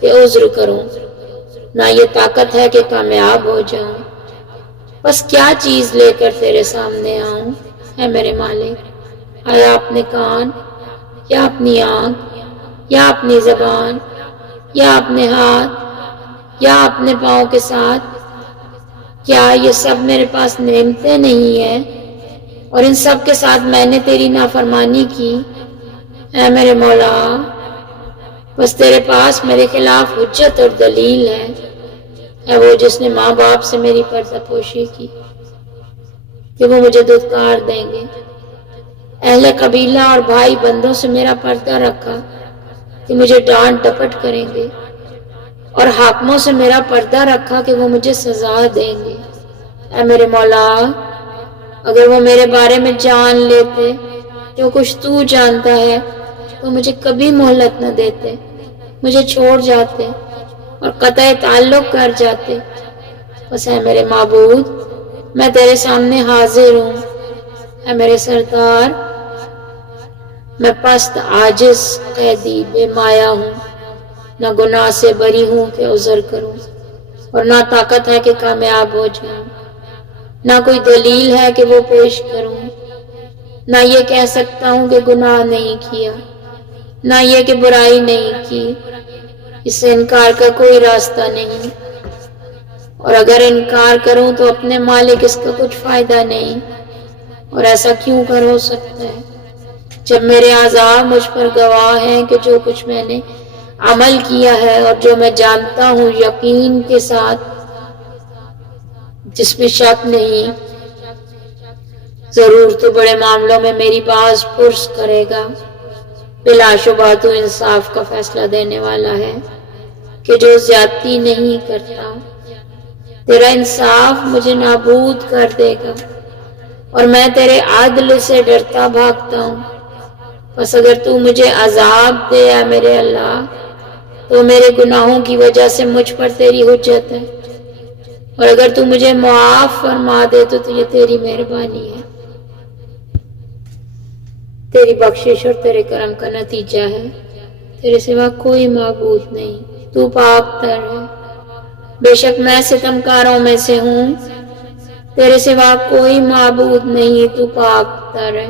کہ عذر کروں، نہ یہ طاقت ہے کہ کامیاب ہو جاؤں۔ بس کیا چیز لے کر تیرے سامنے آؤں اے میرے مالک؟ آیا اپنے کان، یا اپنی آنکھ، یا اپنی زبان، یا اپنے ہاتھ، یا اپنے پاؤں کے ساتھ؟ کیا یہ سب میرے پاس نعمتیں نہیں ہیں، اور ان سب کے ساتھ میں نے تیری نافرمانی کی؟ اے میرے مولا، بس تیرے پاس میرے خلاف حجت اور دلیل ہے۔ اے وہ جس نے ماں باپ سے میری پردہ پوشی کی کہ وہ مجھے دھتکار دیں گے، اہل قبیلہ اور بھائی بندوں سے میرا پردہ رکھا کہ مجھے ڈانٹ ڈپٹ کریں گے، اور حاکموں سے میرا پردہ رکھا کہ وہ مجھے سزا دیں گے۔ اے میرے مولا، اگر وہ میرے بارے میں جان لیتے جو کچھ تو جانتا ہے تو مجھے کبھی مہلت نہ دیتے، مجھے چھوڑ جاتے اور قطع تعلق کر جاتے۔ بس اے میرے معبود، میں تیرے سامنے حاضر ہوں۔ اے میرے سردار، میں پست، عاجز، قیدی، بے مایا ہوں، نہ گناہ سے بری ہوں کہ عذر کروں، اور نہ طاقت ہے کہ کامیاب ہو جاؤں، نہ کوئی دلیل ہے کہ وہ پیش کروں، نہ یہ کہہ سکتا ہوں کہ گناہ نہیں کیا، نہ یہ کہ برائی نہیں کی۔ اس سے انکار کا کوئی راستہ نہیں، اور اگر انکار کروں تو اپنے مالک اس کا کچھ فائدہ نہیں، اور ایسا کیوں کر ہو سکتا ہے جب میرے اعضاء مجھ پر گواہ ہیں کہ جو کچھ میں نے عمل کیا ہے اور جو میں جانتا ہوں یقین کے ساتھ، جس میں شک نہیں، ضرور تو بڑے معاملوں میں میری باز پرس کرے گا۔ بلا شبہ تو انصاف کا فیصلہ دینے والا ہے کہ جو زیادتی نہیں کرتا۔ تیرا انصاف مجھے نابود کر دے گا اور میں تیرے عدل سے ڈرتا بھاگتا ہوں۔ بس اگر تو مجھے عذاب دے اے میرے اللہ، تو میرے گناہوں کی وجہ سے مجھ پر تیری حجت ہے، اور اگر تو مجھے معاف فرما دے تو یہ تیری مہربانی ہے۔ تیری بخشش اور تیرے کرم کا نتیجہ ہے، تیرے سوا کوئی معبود نہیں، تو پاک تر ہے۔ بے شک میں ستمکاروں میں سے ہوں، تیرے سوا کوئی معبود نہیں، تو پاک تر ہے۔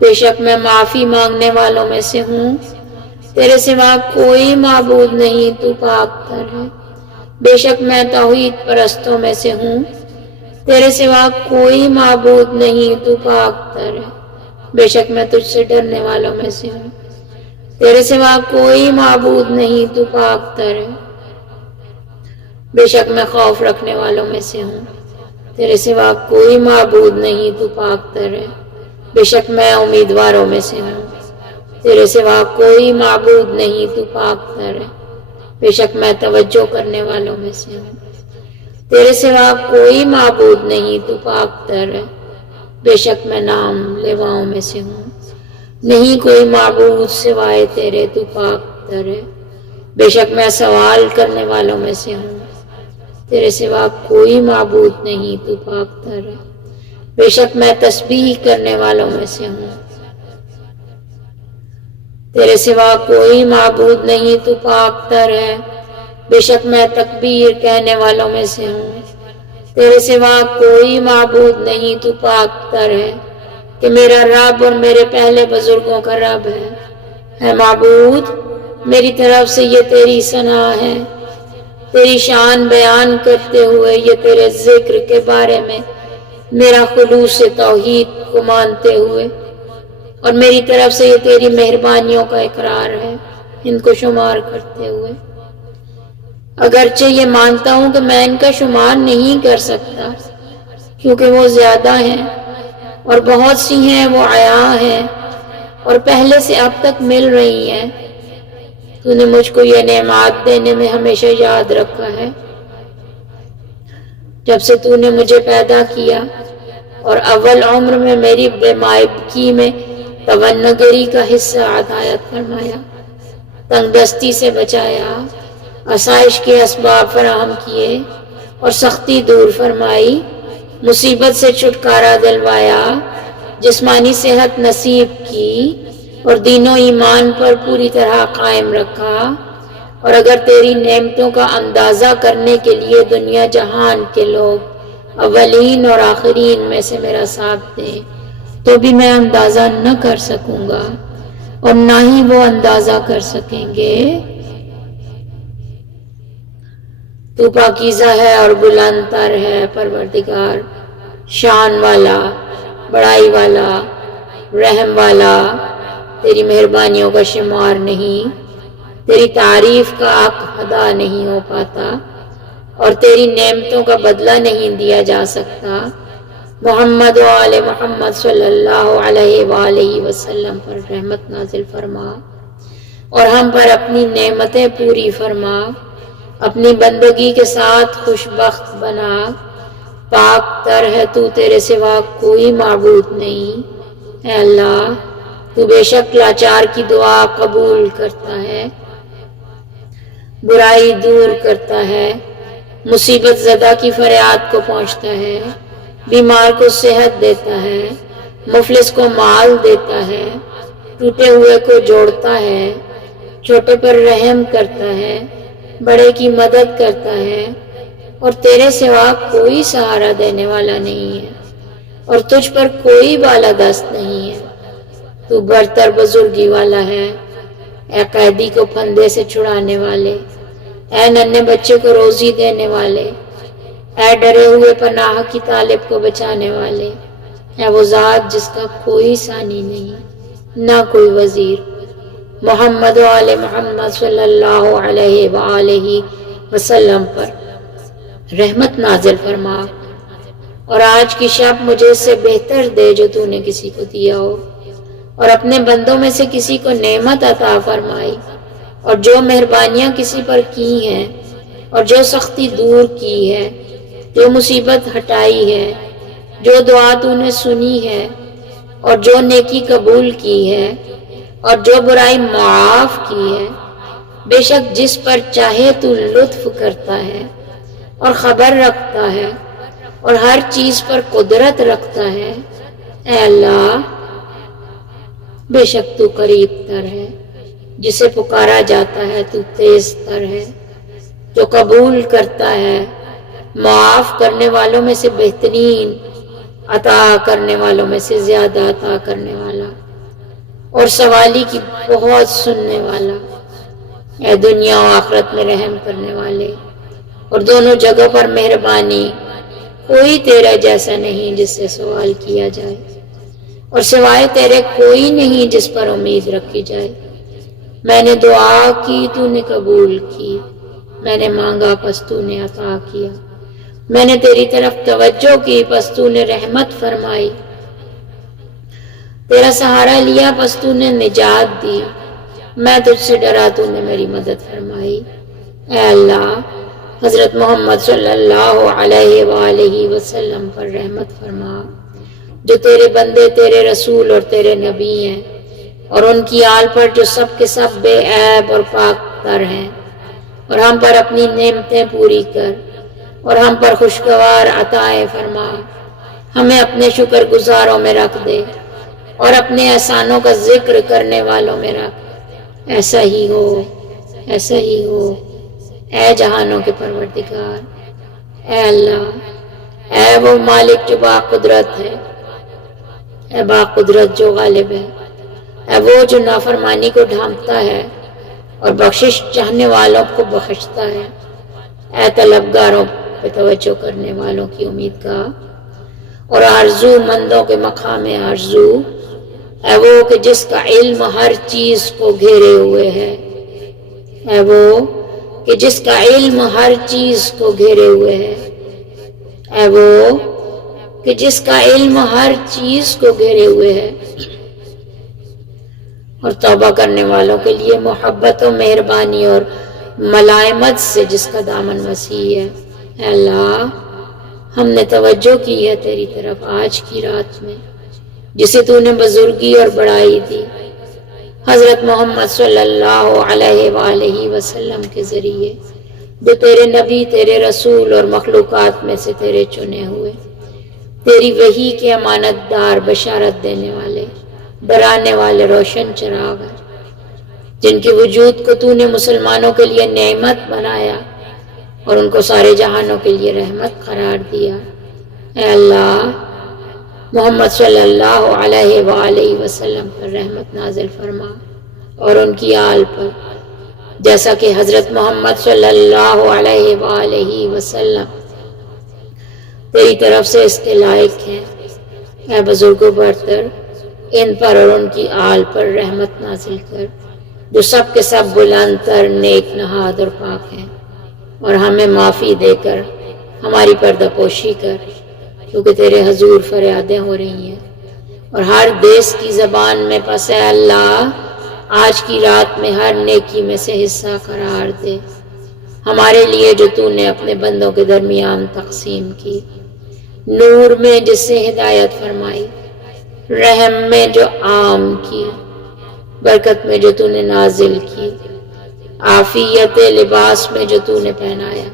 بے شک میں معافی مانگنے والوں میں سے ہوں، تیرے سوا کوئی معبود نہیں، تو پاک تر ہے۔ بے شک میں توحید پرستوں میں سے ہوں، تیرے سوا کوئی معبود نہیں، تو پاک تر ہے۔ بے شک میں تجھ سے ڈرنے والوں میں سے ہوں، تیرے سوا کوئی معبود نہیں، تو پاک تر ہے۔ بے شک میں خوف رکھنے والوں میں سے ہوں، تیرے سوا کوئی معبود نہیں، تو پاک تر ہے۔ بے شک میں امیدواروں میں سے ہوں، تیرے سوا کوئی معبود نہیں، تو پاک تر ہے۔ بے شک میں توجہ کرنے والوں میں سے ہوں، تیرے سوا کوئی معبود نہیں، تو پاک تر ہے۔ بے شک میں نام لیواؤں میں سے ہوں، نہیں کوئی معبود سوائے تیرے، تو پاک تر ہے۔ بے شک میں سوال کرنے والوں میں سے ہوں، تیرے سوا کوئی معبود نہیں، تو پاک تر ہے۔ بے شک میں تسبیح کرنے والوں میں سے ہوں، تیرے سوا کوئی معبود نہیں، تو پاک تر ہے۔ بے شک میں تکبیر کہنے والوں میں سے ہوں، تیرے سوا کوئی معبود نہیں، تو پاک تر ہے، کہ میرا رب اور میرے پہلے بزرگوں کا رب ہے۔ اے معبود، میری طرف سے یہ تیری ثنا ہے، تیری شان بیان کرتے ہوئے یہ تیرے ذکر کے بارے میں میرا خلوص توحید کو مانتے ہوئے، اور میری طرف سے یہ تیری مہربانیوں کا اقرار ہے ان کو شمار کرتے ہوئے۔ اگرچہ یہ مانتا ہوں کہ میں ان کا شمار نہیں کر سکتا، کیونکہ وہ زیادہ ہیں اور بہت سی ہیں وہ عیاں ہیں اور پہلے سے اب تک مل رہی ہیں۔ تو نے مجھ کو یہ نعمات دینے میں ہمیشہ یاد رکھا ہے، جب سے تو نے مجھے پیدا کیا اور اول عمر میں میری بے مائبگی میں تونگری کا حصہ عطایت فرمایا، تنگ دستی سے بچایا، آسائش کے اسباب فراہم کیے اور سختی دور فرمائی، مصیبت سے چھٹکارا دلوایا، جسمانی صحت نصیب کی اور دین و ایمان پر پوری طرح قائم رکھا۔ اور اگر تیری نعمتوں کا اندازہ کرنے کے لیے دنیا جہان کے لوگ اولین اور آخرین میں سے میرا ساتھ دیں تو بھی میں اندازہ نہ کر سکوں گا اور نہ ہی وہ اندازہ کر سکیں گے۔ تو پاکیزہ ہے اور بلند تر ہے پروردگار، شان والا، بڑائی والا، رحم والا، تیری مہربانیوں کا شمار نہیں، تیری تعریف کا حق ادا نہیں ہو پاتا اور تیری نعمتوں کا بدلہ نہیں دیا جا سکتا۔ محمد و آل محمد صلی اللہ علیہ وآلہ وسلم پر رحمت نازل فرما اور ہم پر اپنی نعمتیں پوری فرما، اپنی بندگی کے ساتھ خوشبخت بنا۔ پاک تر ہے تو، تیرے سوا کوئی معبود نہیں۔ اے اللہ، تو بے شک لاچار کی دعا قبول کرتا ہے، برائی دور کرتا ہے، مصیبت زدہ کی فریاد کو پہنچتا ہے، بیمار کو صحت دیتا ہے، مفلس کو مال دیتا ہے، ٹوٹے ہوئے کو جوڑتا ہے، چھوٹے پر رحم کرتا ہے، بڑے کی مدد کرتا ہے، اور تیرے سوا کوئی سہارا دینے والا نہیں ہے اور تجھ پر کوئی بالادست نہیں ہے۔ تو برتر بزرگی والا ہے، اے قیدی کو پھندے سے چھڑانے والے، اے ننھے بچے کو روزی دینے والے، اے ڈرے ہوئے پناہ کی طالب کو بچانے والے، اے وہ ذات جس کا کوئی ثانی نہیں، نہ کوئی وزیر، محمد و آل محمد صلی اللہ علیہ وآلہ وسلم پر رحمت نازل فرما، اور آج کی شب مجھے اس سے بہتر دے جو تو نے کسی کو دیا ہو، اور اپنے بندوں میں سے کسی کو نعمت عطا فرمائی، اور جو مہربانیاں کسی پر کی ہیں اور جو سختی دور کی ہے، جو مصیبت ہٹائی ہے، جو دعا تو نے سنی ہے اور جو نیکی قبول کی ہے اور جو برائی معاف کی ہے، بے شک جس پر چاہے تو لطف کرتا ہے اور خبر رکھتا ہے اور ہر چیز پر قدرت رکھتا ہے۔ اے اللہ، بے شک تو قریب تر ہے، جسے پکارا جاتا ہے تو تیز تر ہے، جو قبول کرتا ہے، معاف کرنے والوں میں سے بہترین، عطا کرنے والوں میں سے زیادہ عطا کرنے والا، اور سوالی کی بہت سننے والا، اے دنیا و آخرت میں رحم کرنے والے اور دونوں جگہ پر مہربانی، کوئی تیرا جیسا نہیں جس سے سوال کیا جائے، اور سوائے تیرے کوئی نہیں جس پر امید رکھی جائے۔ میں نے دعا کی تو نے قبول کی، میں نے مانگا پس تو نے عطا کیا، میں نے تیری طرف توجہ کی پس تو نے رحمت فرمائی، تیرا سہارا لیا پس تو نے نجات دی، میں تجھ سے ڈرا تو نے میری مدد فرمائی۔ اے اللہ، حضرت محمد صلی اللہ علیہ وآلہ وسلم پر رحمت فرما، جو تیرے بندے، تیرے رسول اور تیرے نبی ہیں، اور ان کی آل پر جو سب کے سب بے عیب اور پاک تر ہیں، اور ہم پر اپنی نعمتیں پوری کر اور ہم پر خوشگوار عطائیں فرما، ہمیں اپنے شکر گزاروں میں رکھ دے اور اپنے احسانوں کا ذکر کرنے والوں میں رکھ۔ ایسا ہی ہو، ایسا ہی ہو، اے جہانوں کے پروردگار۔ اے اللہ، اے وہ مالک جو با قدرت ہے، اے با قدرت جو غالب ہے، اے وہ جو نافرمانی کو ڈھانپتا ہے اور بخشش چاہنے والوں کو بخشتا ہے، اے طلبگاروں پہ توجہ کرنے والوں کی امید کا اور آرزو مندوں کے مقام آرزو، اے وہ کہ جس کا علم ہر چیز کو گھیرے ہوئے ہے، اے وہ کہ جس کا علم ہر چیز کو گھیرے ہوئے ہے، اے وہ کہ جس کا علم ہر چیز کو گھیرے ہوئے ہے، اور توبہ کرنے والوں کے لیے محبت و مہربانی اور ملائمت سے جس کا دامن وسیع ہے۔ اے اللہ، ہم نے توجہ کی ہے تیری طرف آج کی رات میں، جسے تو نے بزرگی اور بڑائی دی حضرت محمد صلی اللہ علیہ وآلہ وسلم کے ذریعے، جو تیرے نبی، تیرے رسول اور مخلوقات میں سے تیرے چنے ہوئے، تیری وحی کے امانت دار، بشارت دینے والے، ڈرانے والے روشن چراغ ہیں، جن کے وجود کو تو نے مسلمانوں کے لیے نعمت بنایا اور ان کو سارے جہانوں کے لیے رحمت قرار دیا۔ اے اللہ، محمد صلی اللہ علیہ وآلہ وسلم پر رحمت نازل فرما اور ان کی آل پر، جیسا کہ حضرت محمد صلی اللہ علیہ وآلہ وسلم تیری طرف سے اس کے لائق ہیں۔ اے بزرگوں برتر، ان پر اور ان کی آل پر رحمت نازل کر، جو سب کے سب بلند تر، نیک نہاد اور پاک ہیں، اور ہمیں معافی دے کر ہماری پردہ پوشی کر، کیونکہ تیرے حضور فریادیں ہو رہی ہیں، اور ہر دیس کی زبان میں پس اے اللہ آج کی رات میں ہر نیکی میں سے حصہ قرار دے، ہمارے لیے جو تو نے اپنے بندوں کے درمیان تقسیم کی، نور میں جس سے ہدایت فرمائی، رحم میں جو عام کی، برکت میں جو تو نے نازل کی، عافیت لباس میں جو تو نے پہنایا،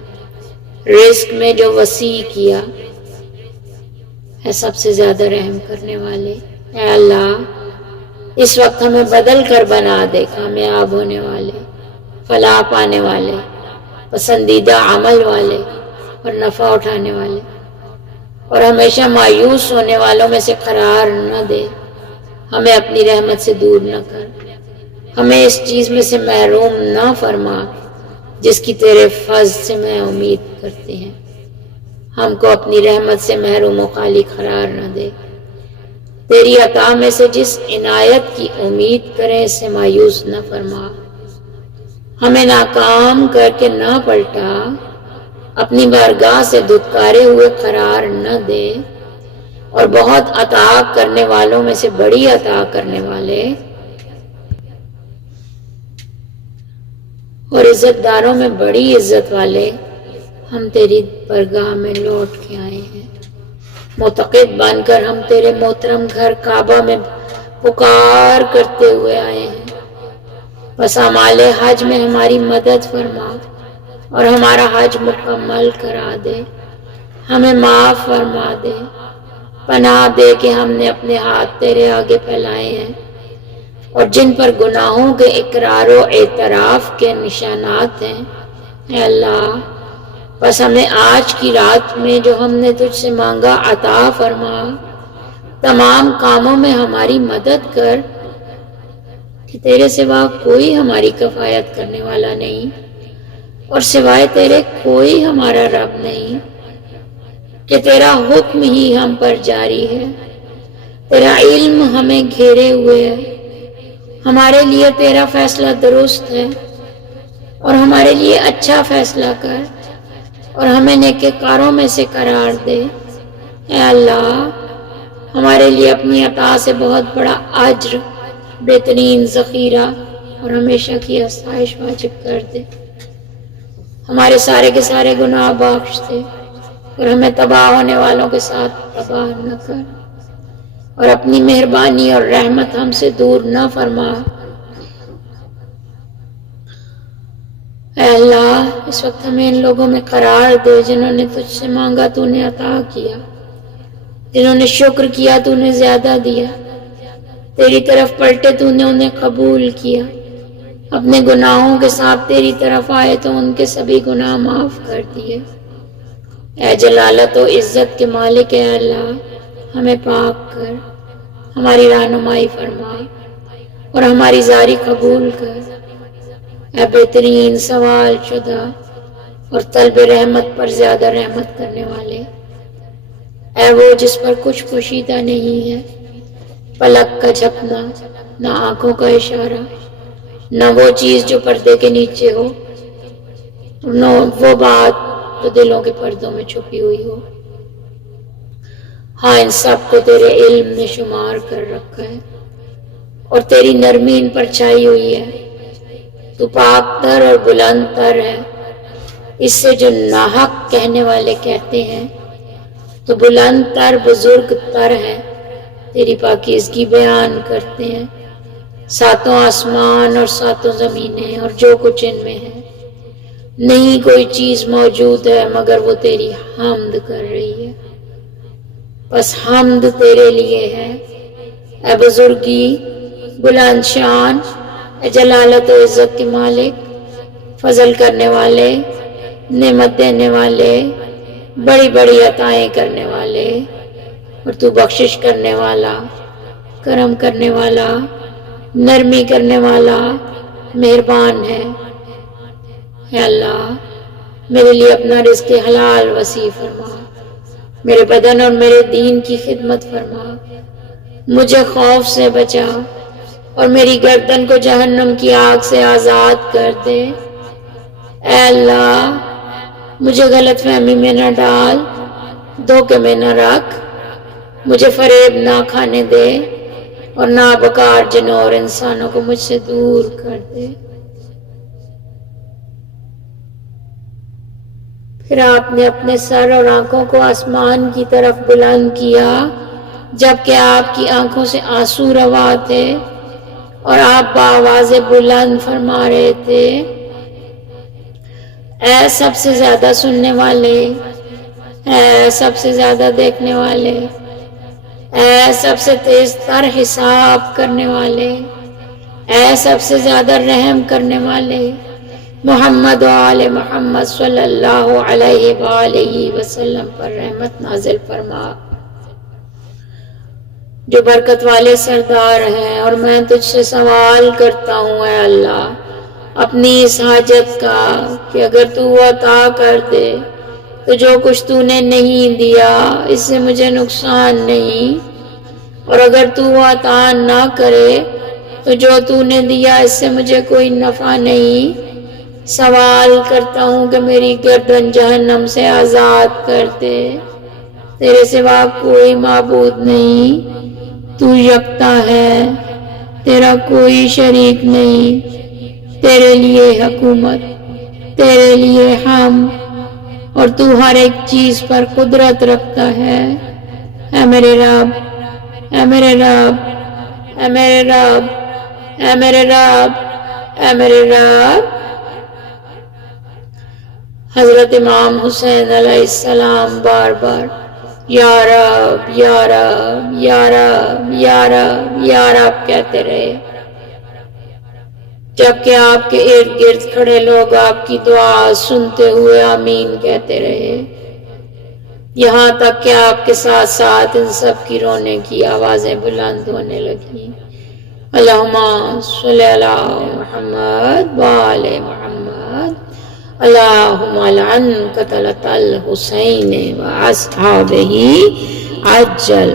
رزق میں جو وسیع کیا، اے سب سے زیادہ رحم کرنے والے۔ اے اللہ، اس وقت ہمیں بدل کر بنا دے کامیاب ہونے والے، فلاح پانے والے، پسندیدہ عمل والے اور نفع اٹھانے والے، اور ہمیشہ مایوس ہونے والوں میں سے قرار نہ دے، ہمیں اپنی رحمت سے دور نہ کر، ہمیں اس چیز میں سے محروم نہ فرما جس کی تیرے فضل سے میں امید کرتے ہیں، ہم کو اپنی رحمت سے محروم و خالی قرار نہ دے، تیری عطا میں سے جس عنایت کی امید کریں اسے مایوس نہ فرما، ہمیں ناکام کر کے نہ پلٹا، اپنی بارگاہ سے دھتکارے ہوئے قرار نہ دے، اور بہت عطا کرنے والوں میں سے بڑی عطا کرنے والے اور عزت داروں میں بڑی عزت والے ہم تیری بارگاہ میں لوٹ کے آئے ہیں۔ معتقد بن کر ہم تیرے محترم گھر کعبہ میں پکار کرتے ہوئے آئے ہیں، بس اعمال حج میں ہماری مدد فرما اور ہمارا حج مکمل کرا دے، ہمیں معاف فرما دے، پناہ دے کہ ہم نے اپنے ہاتھ تیرے آگے پھیلائے ہیں، اور جن پر گناہوں کے اقرار و اعتراف کے نشانات ہیں، اے اللہ بس ہمیں آج کی رات میں جو ہم نے تجھ سے مانگا عطا فرما، تمام کاموں میں ہماری مدد کر کہ تیرے سوا کوئی ہماری کفایت کرنے والا نہیں، اور سوائے تیرے کوئی ہمارا رب نہیں، کہ تیرا حکم ہی ہم پر جاری ہے، تیرا علم ہمیں گھیرے ہوئے ہے، ہمارے لیے تیرا فیصلہ درست ہے، اور ہمارے لیے اچھا فیصلہ کر اور ہمیں نیکوکاروں میں سے قرار دے۔ اے اللہ ہمارے لیے اپنی عطا سے بہت بڑا اجر، بہترین ذخیرہ اور ہمیشہ کی آسائش واجب کر دے، ہمارے سارے کے سارے گناہ بخش دے، اور ہمیں تباہ ہونے والوں کے ساتھ تباہ نہ کر، اور اپنی مہربانی اور رحمت ہم سے دور نہ فرما۔ اے اللہ اس وقت ہمیں ان لوگوں میں قرار دے جنہوں نے تجھ سے مانگا تو نے عطا کیا، جنہوں نے شکر کیا تو نے زیادہ دیا، تیری طرف پلٹے تو نے انہیں قبول کیا، اپنے گناہوں کے ساتھ تیری طرف آئے تو ان کے سبھی گناہ معاف کر دیے۔ اے جلالت و عزت کے مالک، اے اللہ ہمیں پاک کر، ہماری رہنمائی فرما اور ہماری زاری قبول کر۔ اے بہترین سوال شدہ اور طلب رحمت پر زیادہ رحمت کرنے والے، اے وہ جس پر کچھ پوشیدہ نہیں ہے، پلک کا جھپنا، نہ آنکھوں کا اشارہ، نہ وہ چیز جو پردے کے نیچے ہو، نہ وہ بات جو دلوں کے پردوں میں چھپی ہوئی ہو۔ ہاں ان سب کو تیرے علم نے شمار کر رکھا ہے، اور تیری نرمی ان پر چھائی ہوئی ہے۔ تو پاک تر اور بلند تر ہے، اس سے جو ناحق کہنے والے کہتے ہیں، تو بلند تر بزرگ تر ہے، تیری پاکیزگی بیان کرتے ہیں۔ ساتوں آسمان اور ساتوں زمینیں اور جو کچھ ان میں ہے، نہیں کوئی چیز موجود ہے مگر وہ تیری حمد کر رہی ہے، بس حمد تیرے لیے ہے۔ اے بزرگی، بلند شان، اے جلالت و عزت کے مالک، فضل کرنے والے، نعمت دینے والے، بڑی بڑی عطائیں کرنے والے، اور تو بخشش کرنے والا، کرم کرنے والا، نرمی کرنے والا، مہربان ہے۔ اے اللہ میرے لیے اپنا رزق حلال وسیع فرما، میرے بدن اور میرے دین کی خدمت فرما، مجھے خوف سے بچا اور میری گردن کو جہنم کی آگ سے آزاد کر دے۔ اے اللہ مجھے غلط فہمی میں نہ ڈال، دھوکے میں نہ رکھ، مجھے فریب نہ کھانے دے، اور نابکار جنوں اور انسانوں کو مجھ سے دور کر دے۔ پھر آپ نے اپنے سر اور آنکھوں کو آسمان کی طرف بلند کیا، جبکہ آپ کی آنکھوں سے آنسو روا تھے، اور آپ بآواز بلند فرما رہے تھے، اے سب سے زیادہ سننے والے، اے سب سے زیادہ دیکھنے والے، اے سب سے تیز تر حساب کرنے والے، اے سب سے زیادہ رحم کرنے والے، محمد و آل محمد صلی اللہ علیہ وآلہ وسلم پر رحمت نازل فرما، جو برکت والے سردار ہیں۔ اور میں تجھ سے سوال کرتا ہوں اے اللہ اپنی اس حاجت کا کہ اگر تو عطا کر دے تو جو کچھ تو نے نہیں دیا اس سے مجھے نقصان نہیں، اور اگر تو وہ عطا نہ کرے تو جو تو نے دیا اس سے مجھے کوئی نفع نہیں۔ سوال کرتا ہوں کہ میری گردن جہنم سے آزاد کر دے۔ تیرے سوا کوئی معبود نہیں، تو یکتا ہے، تیرا کوئی شریک نہیں، تیرے لیے حکومت، تیرے لیے ہم، اور تو ہر ایک چیز پر قدرت رکھتا ہے۔ اے میرے رب، اے میرے رب، اے میرے رب، اے میرے رب، اے میرے رب۔ حضرت امام حسین علیہ السلام بار بار یا رب یا رب یا رب یا رب یا رب کہتے رہے، جبکہ آپ کے ارد گرد کھڑے لوگ آپ کی دعا سنتے ہوئے آمین کہتے رہے، یہاں تک کہ آپ کے ساتھ ساتھ ان سب کی رونے کی آوازیں بلند ہونے لگیں۔ اللہم صلی علی محمد وآل محمد، اللہم لعن قتلۃ الحسین واصحابہ عجل۔